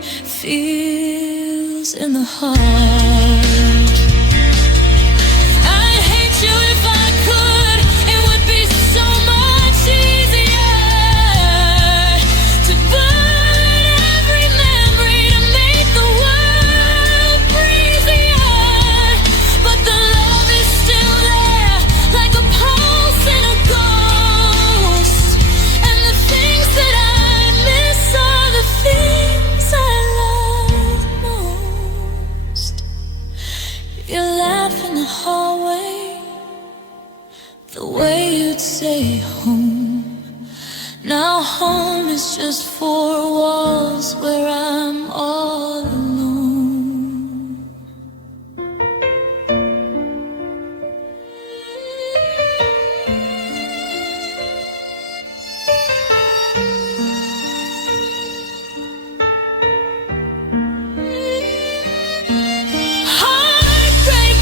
feels in the heart. I'd hate you if I could. It would be so much easier to burn every memory to make the world breezier. But the love is still there, like a pulse in a ghost. And the things that I miss are the things I love most. You laugh in the hallway, the way you'd say home. Now home is just four walls where I'm all alone. Heartbreak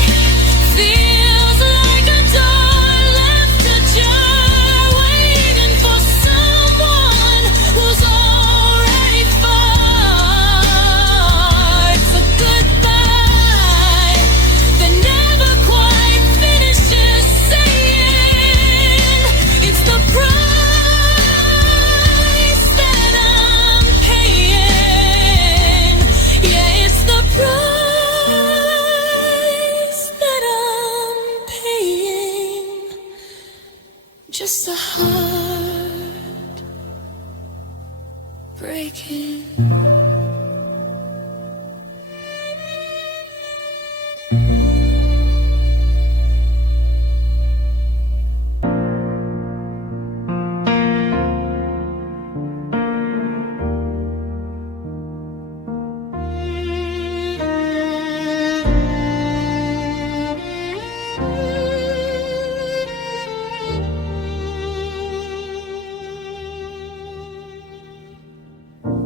feels like a door left ajar, waiting for someone who's already far. It's a goodbye that never quite finishes saying. It's the price that I'm paying. Yeah, it's the price that I'm paying. Just a heart breaking.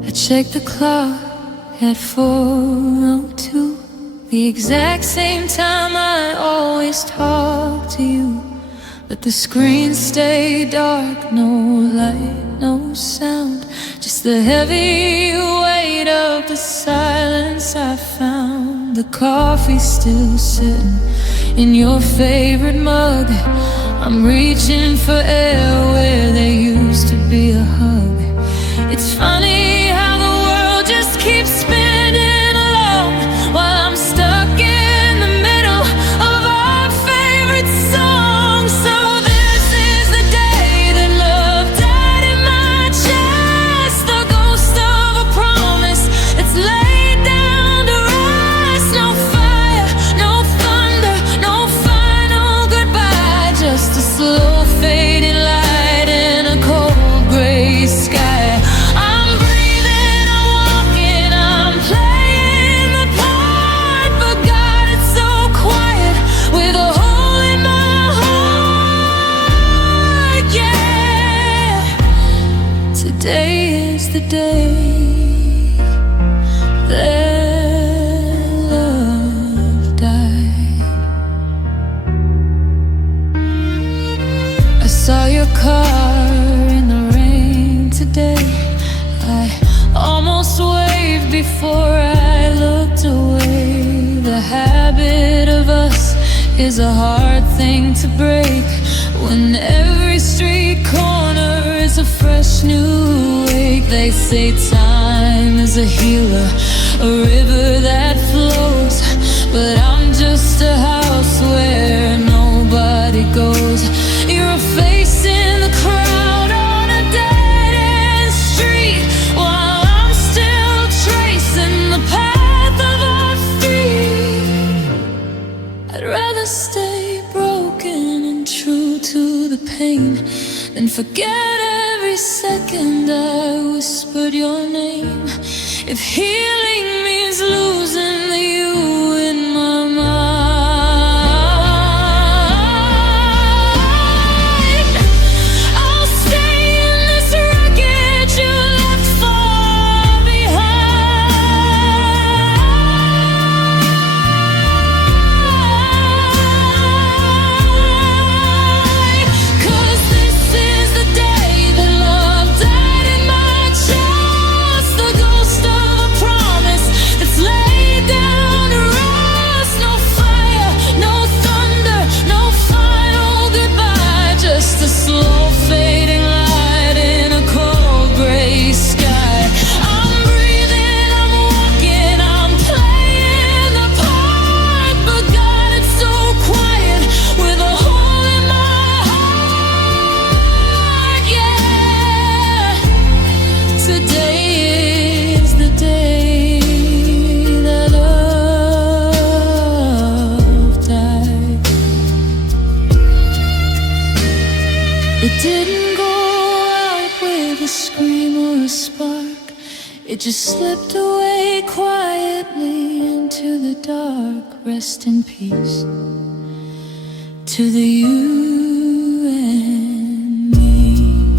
I checked the clock at 4:02, the exact same time I always talk to you. But the screen stayed dark, no light, no sound, just the heavy weight of the silence I found. The coffee's still sitting in your favorite mug. I'm reaching for air where there used to be a hug. It's funny how the world just keeps spinning along while I'm stuck in the middle of our favorite song. So this is the day that love died in my chest, the ghost of a promise that's laid down to rest. No fire, no thunder, no final goodbye, just a slow fading light in a cold gray sky. I'm breathing, I'm walking, I'm playing the part, but God, it's so quiet with a hole in my heart. Yeah, today is the day that love died. I saw your car in the rain today. I almost waved before I looked away. The habit of us is a hard thing to break, when every street corner is a fresh new wake. They say time is a healer, a river that flows, but I'm just a house where nobody goes. You're a face in the crowd on a dead-end street, while I'm still tracing the path of our feet. I'd rather stay broken and true to the pain than forget every second I whispered your name. If healing means losing the you in my mind, I'll stay in this wreckage you left far behind. 'Cause this is the day that love died in my chest, the ghost of a promise It just slipped away quietly into the dark. Rest in peace to the you and me.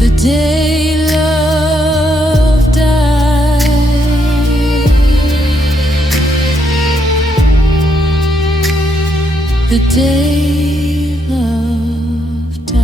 The day love died, the day love died.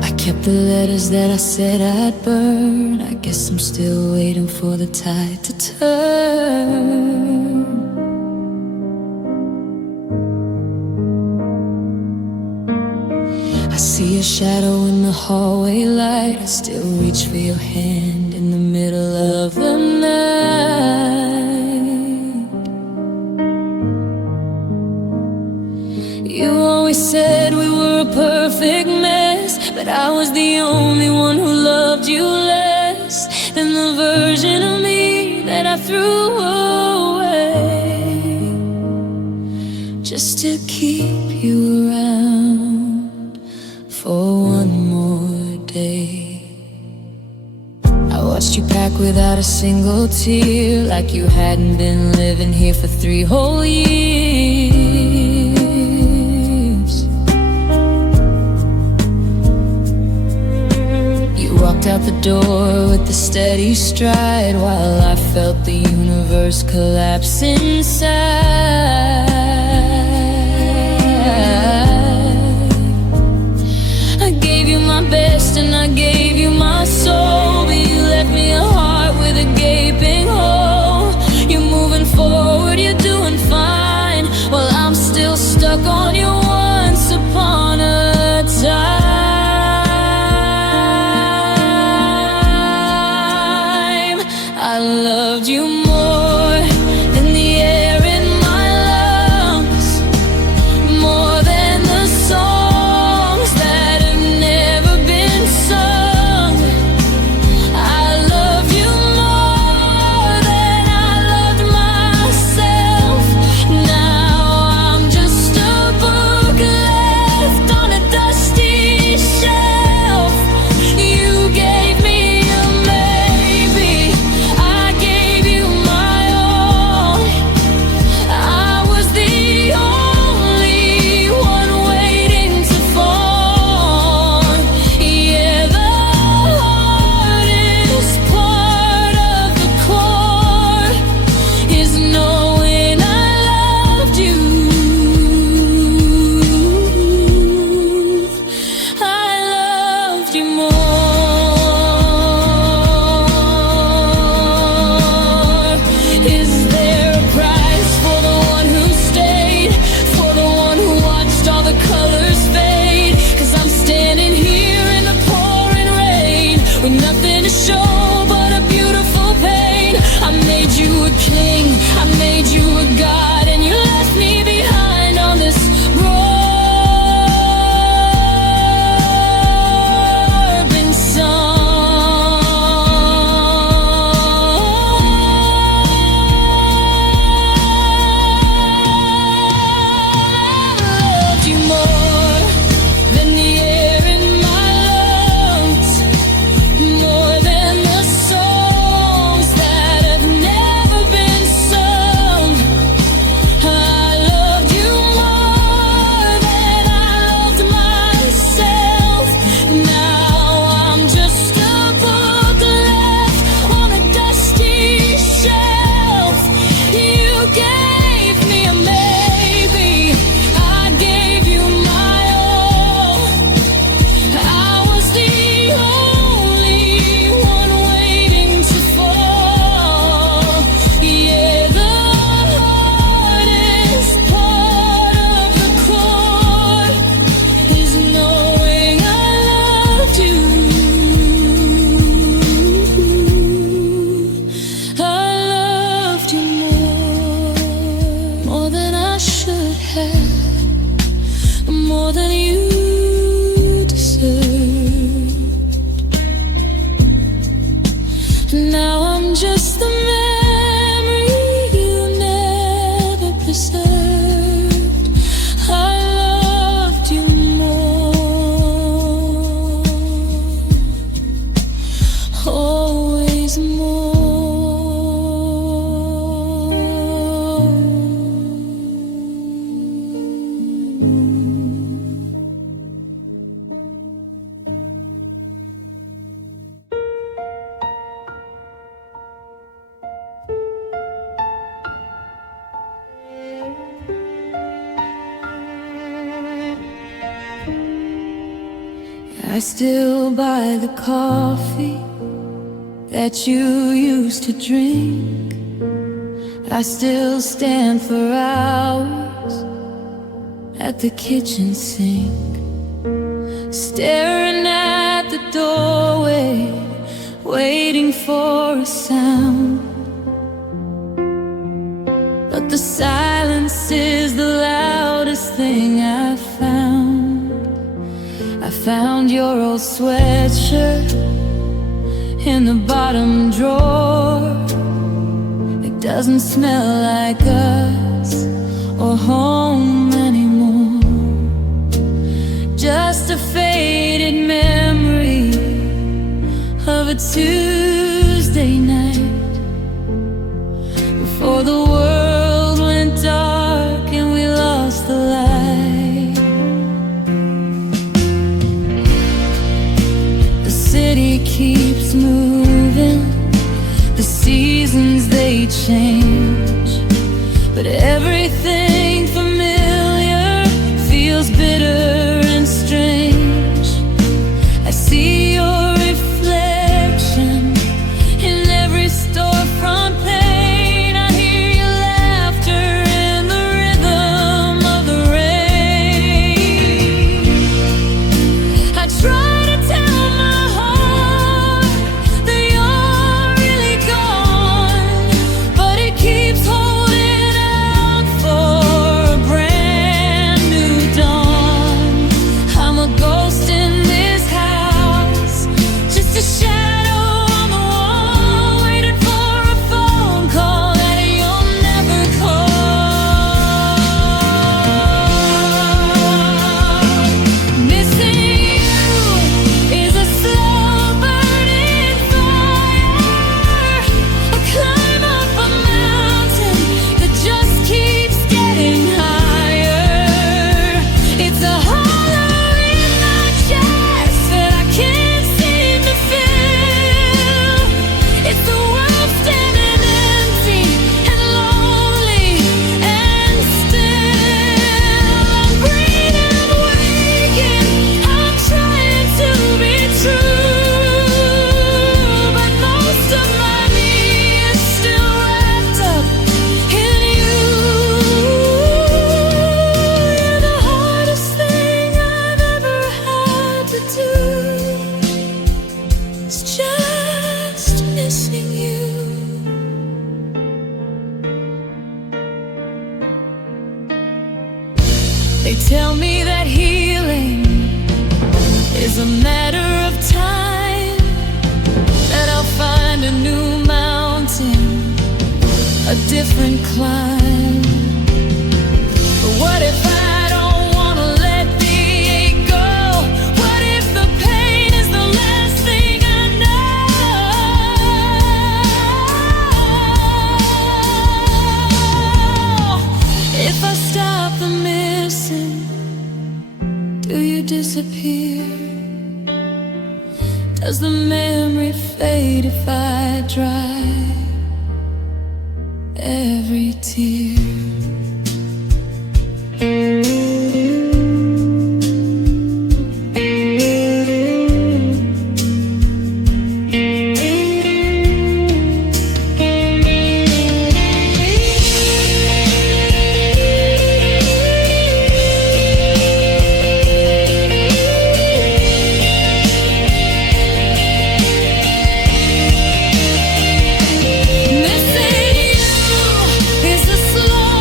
I kept the letters that I said I'd burn. I guess I'm still waiting for the tide to turn. I see a shadow in the hallway light. I still reach for your hand in the middle of the night. You always said we were a perfect mess, but I was the only one who loved you less than the version of me that I threw away, just to keep you around for one more day. I watched you pack without a single tear, like you hadn't been living here for 3 whole years. You walked out the door with a steady stride, while I felt the universe collapse inside. I gave you my best and I gave you my soul, but you left me a heart with a gaping hole. You're moving forward, you're doing fine, while I'm still stuck on your once upon a time. I loved you more than the air in my lungs, more than the songs that have never been sung. I love you more I still buy the coffee that you used to drink. I still stand for hours at the kitchen sink, staring at the doorway, waiting for a sound. But the silence is the loudest thing I've found. I found your old sweatshirt in the bottom drawer. It doesn't smell like us or home anymore. Just a faded memory of a Tuesday night before the world went dark and we lost the light. The city keeps moving, the seasons they change, but everything familiar feels bitter and strange. I see your reflection in every storefront pane. I hear your laughter in the rhythm of the rain. I try to tell my heart that you're really gone, but it keeps holding out for a brand new dawn. I'm a ghost in this house, just a shadow on the wall, waiting for a phone call that you'll never call. Missing you is a slow burning fire, a climb up a mountain that just keeps getting higher. It's a hollow in my chest that I can't seem to fill. It's the world standing empty and lonely and still. I'm breathing, waking, I'm trying to be true, but most of my me is still wrapped up in you. You're the hardest thing I've ever had to do. It's just missing you. They tell me that healing is a matter of time, that I'll find a new mountain, a different climb. But what if I don't wanna let the ache go? What if the pain is the last thing I know? If I stop the missing, do you disappear? Does the memory fade if I dry every tear? Missing you is a slow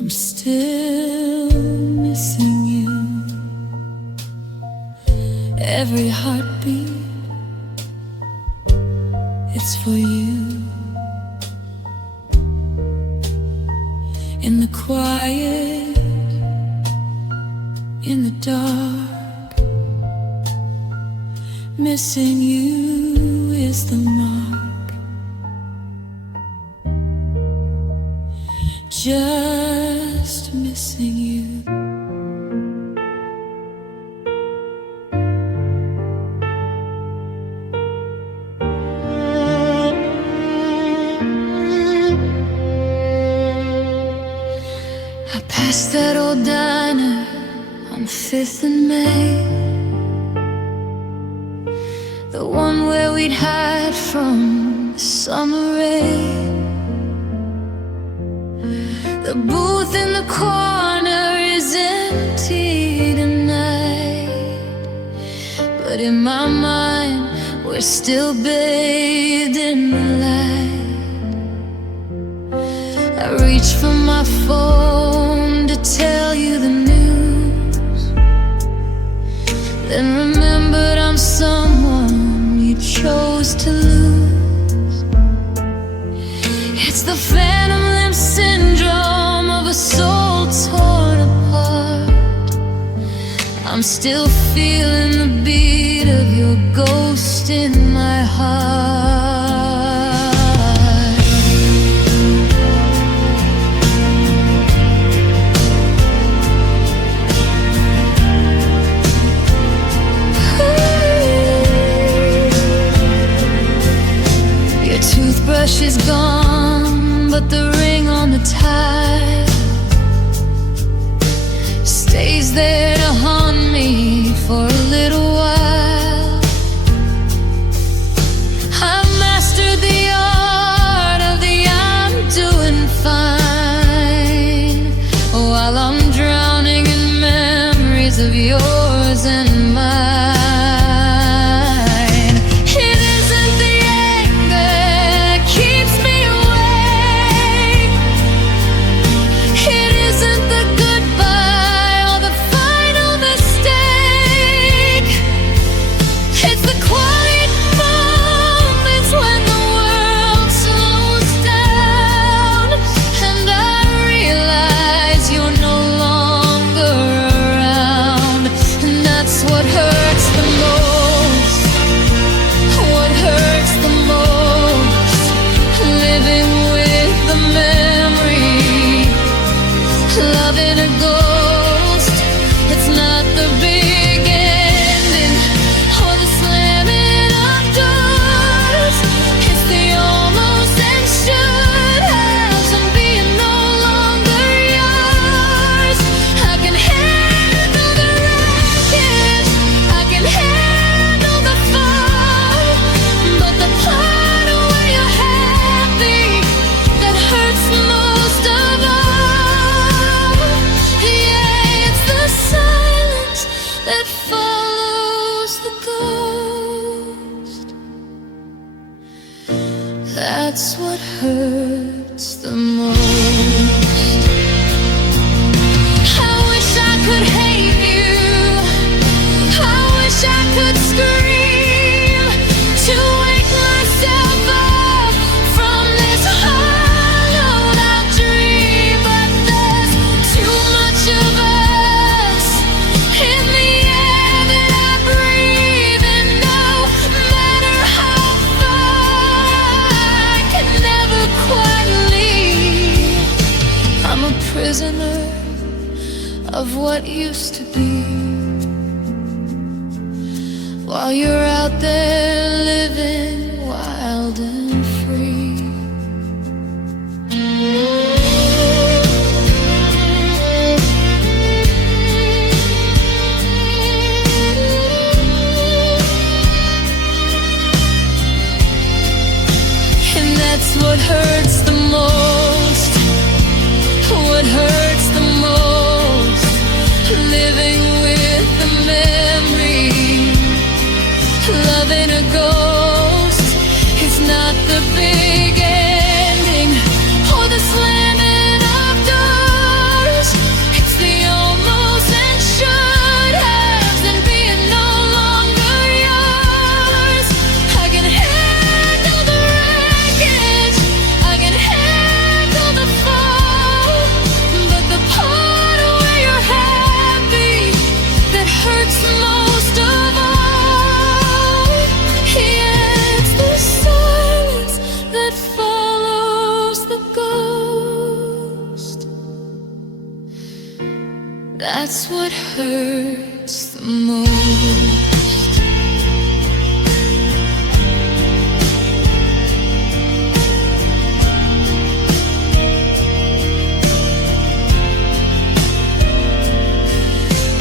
I'm still missing you. Every heartbeat, it's for you. In the quiet, in the dark, missing you is the mark. Just missing you. I passed that old diner on 5th and May, the one where we'd hide from the summer rain. The booth in the corner is empty tonight, but in my mind we're still bathed in the light. I reach for my phone to tell you the news, then remembered I'm someone you chose to lose. It's the phantom limb syndrome of a soul torn apart. I'm still feeling the beat of your ghost in my heart. Toothbrush is gone, but the ring on the tie stays there to haunt me for a little while. I've mastered the art of the I'm doing fine, while I'm drowning in memories of yours and mine. Loving a ghost, it's not the big ending or the slamming of doors. It's the almost and should haves and being no longer yours. I can handle the wreckage, I can handle the fall, but the part where you're happy that hurts most of all. That follows the ghost, that's what hurts the most. I wish I could hate you, I wish I could scream to wake myself up from this hollowed out dream, but there's too much of us in the prisoner of what used to be, while you're out there living wild and free. And that's what hurts the most. What hurts the most, living with the memory, loving a ghost. That's what hurts the most.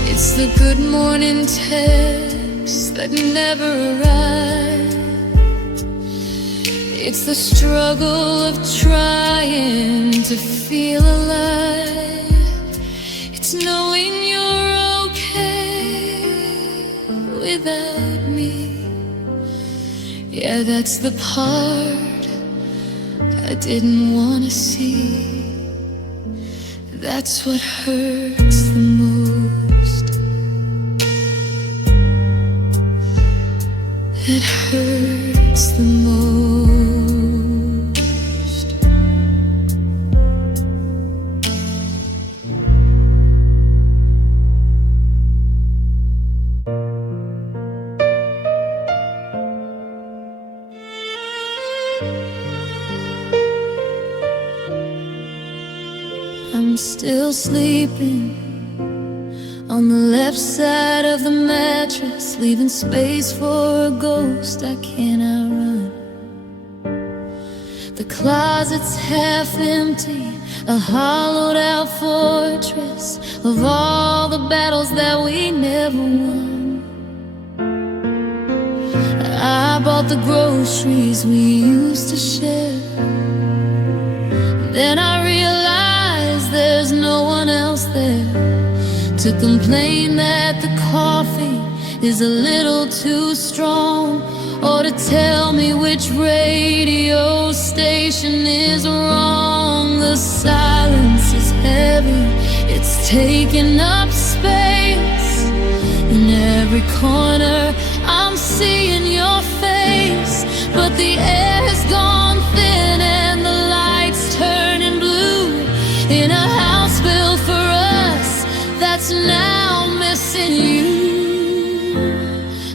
It's the good morning text that never arrived. It's the struggle of trying to feel alive. It's knowing you're okay without me. Yeah, that's the part I didn't want to see. That's what hurts the most. It hurts the most. I'm still sleeping on the left side of the mattress, leaving space for a ghost I can't outrun. The closet's half empty, a hollowed out fortress of all the battles that we never won. I bought the groceries we used to share. Then I realized there's no one else there to complain that the coffee is a little too strong, or to tell me which radio station is wrong. The silence is heavy, it's taking up space. In every corner I'm seeing your face, but the air has gone thin and the lights turning blue in a house built for us that's now missing you.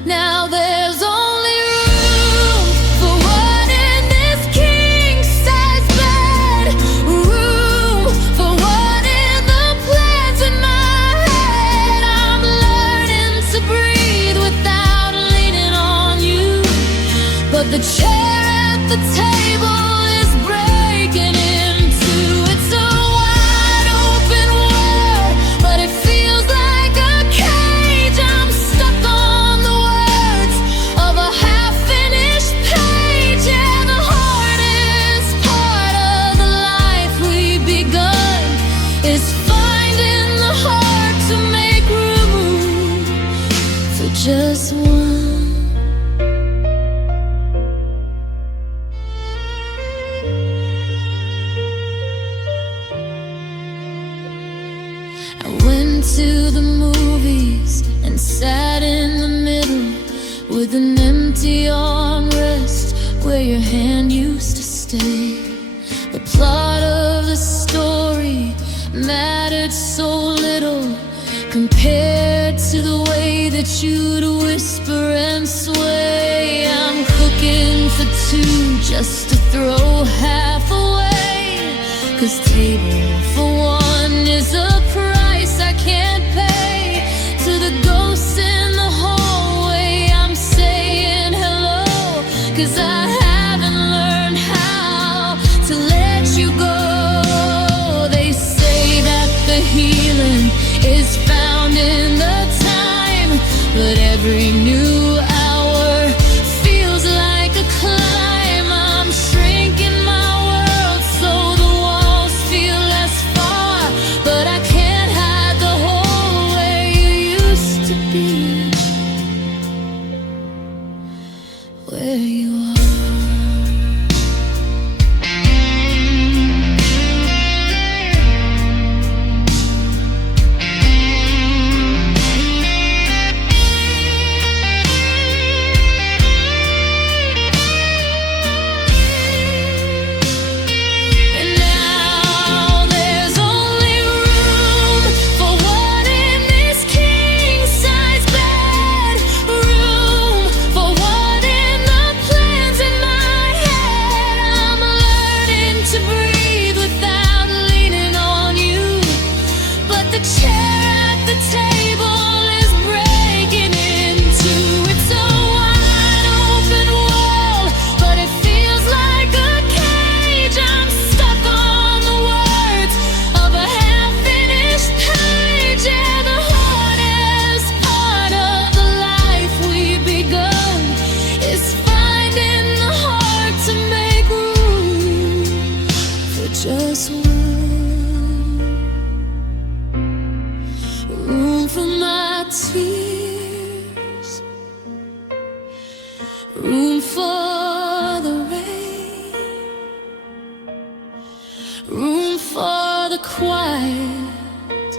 Now there's only room for one in this king-size bed, room for one in the plans in my head. I'm learning to breathe without leaning on you, but the chair at the table is breaking in two. It's a wide open world, but it feels like a cage. I'm stuck on the words of a half-finished page. Yeah, the hardest part of the life we've begun is finding the heart to make room for just one. I went to the movies and sat in the middle with an empty armrest where your hand used to stay. The plot of the story mattered so little compared to the way that you'd whisper and sway. I'm cooking for two just to throw half away, 'cause table for one is a price I can't pay. To the ghosts in the hallway I'm saying hello, 'cause I haven't learned how to let you go. They say that the healing is found in the time, but every new hour feels like a climb. I'm shrinking my world so the walls feel less far. white,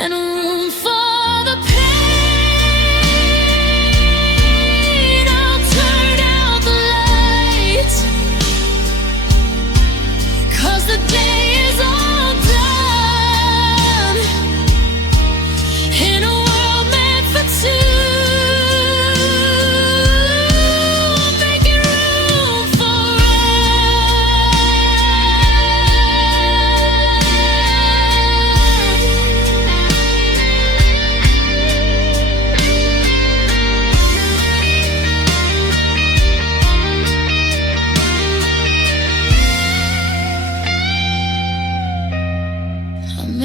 and room for the pain. I'll turn out the lights, 'cause the day is all done in a world meant for two.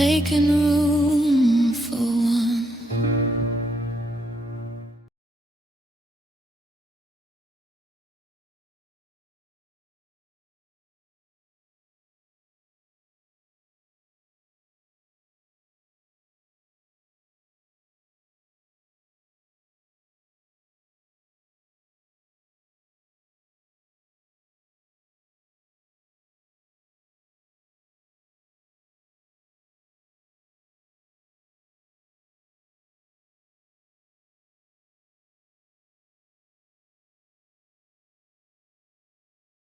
Making room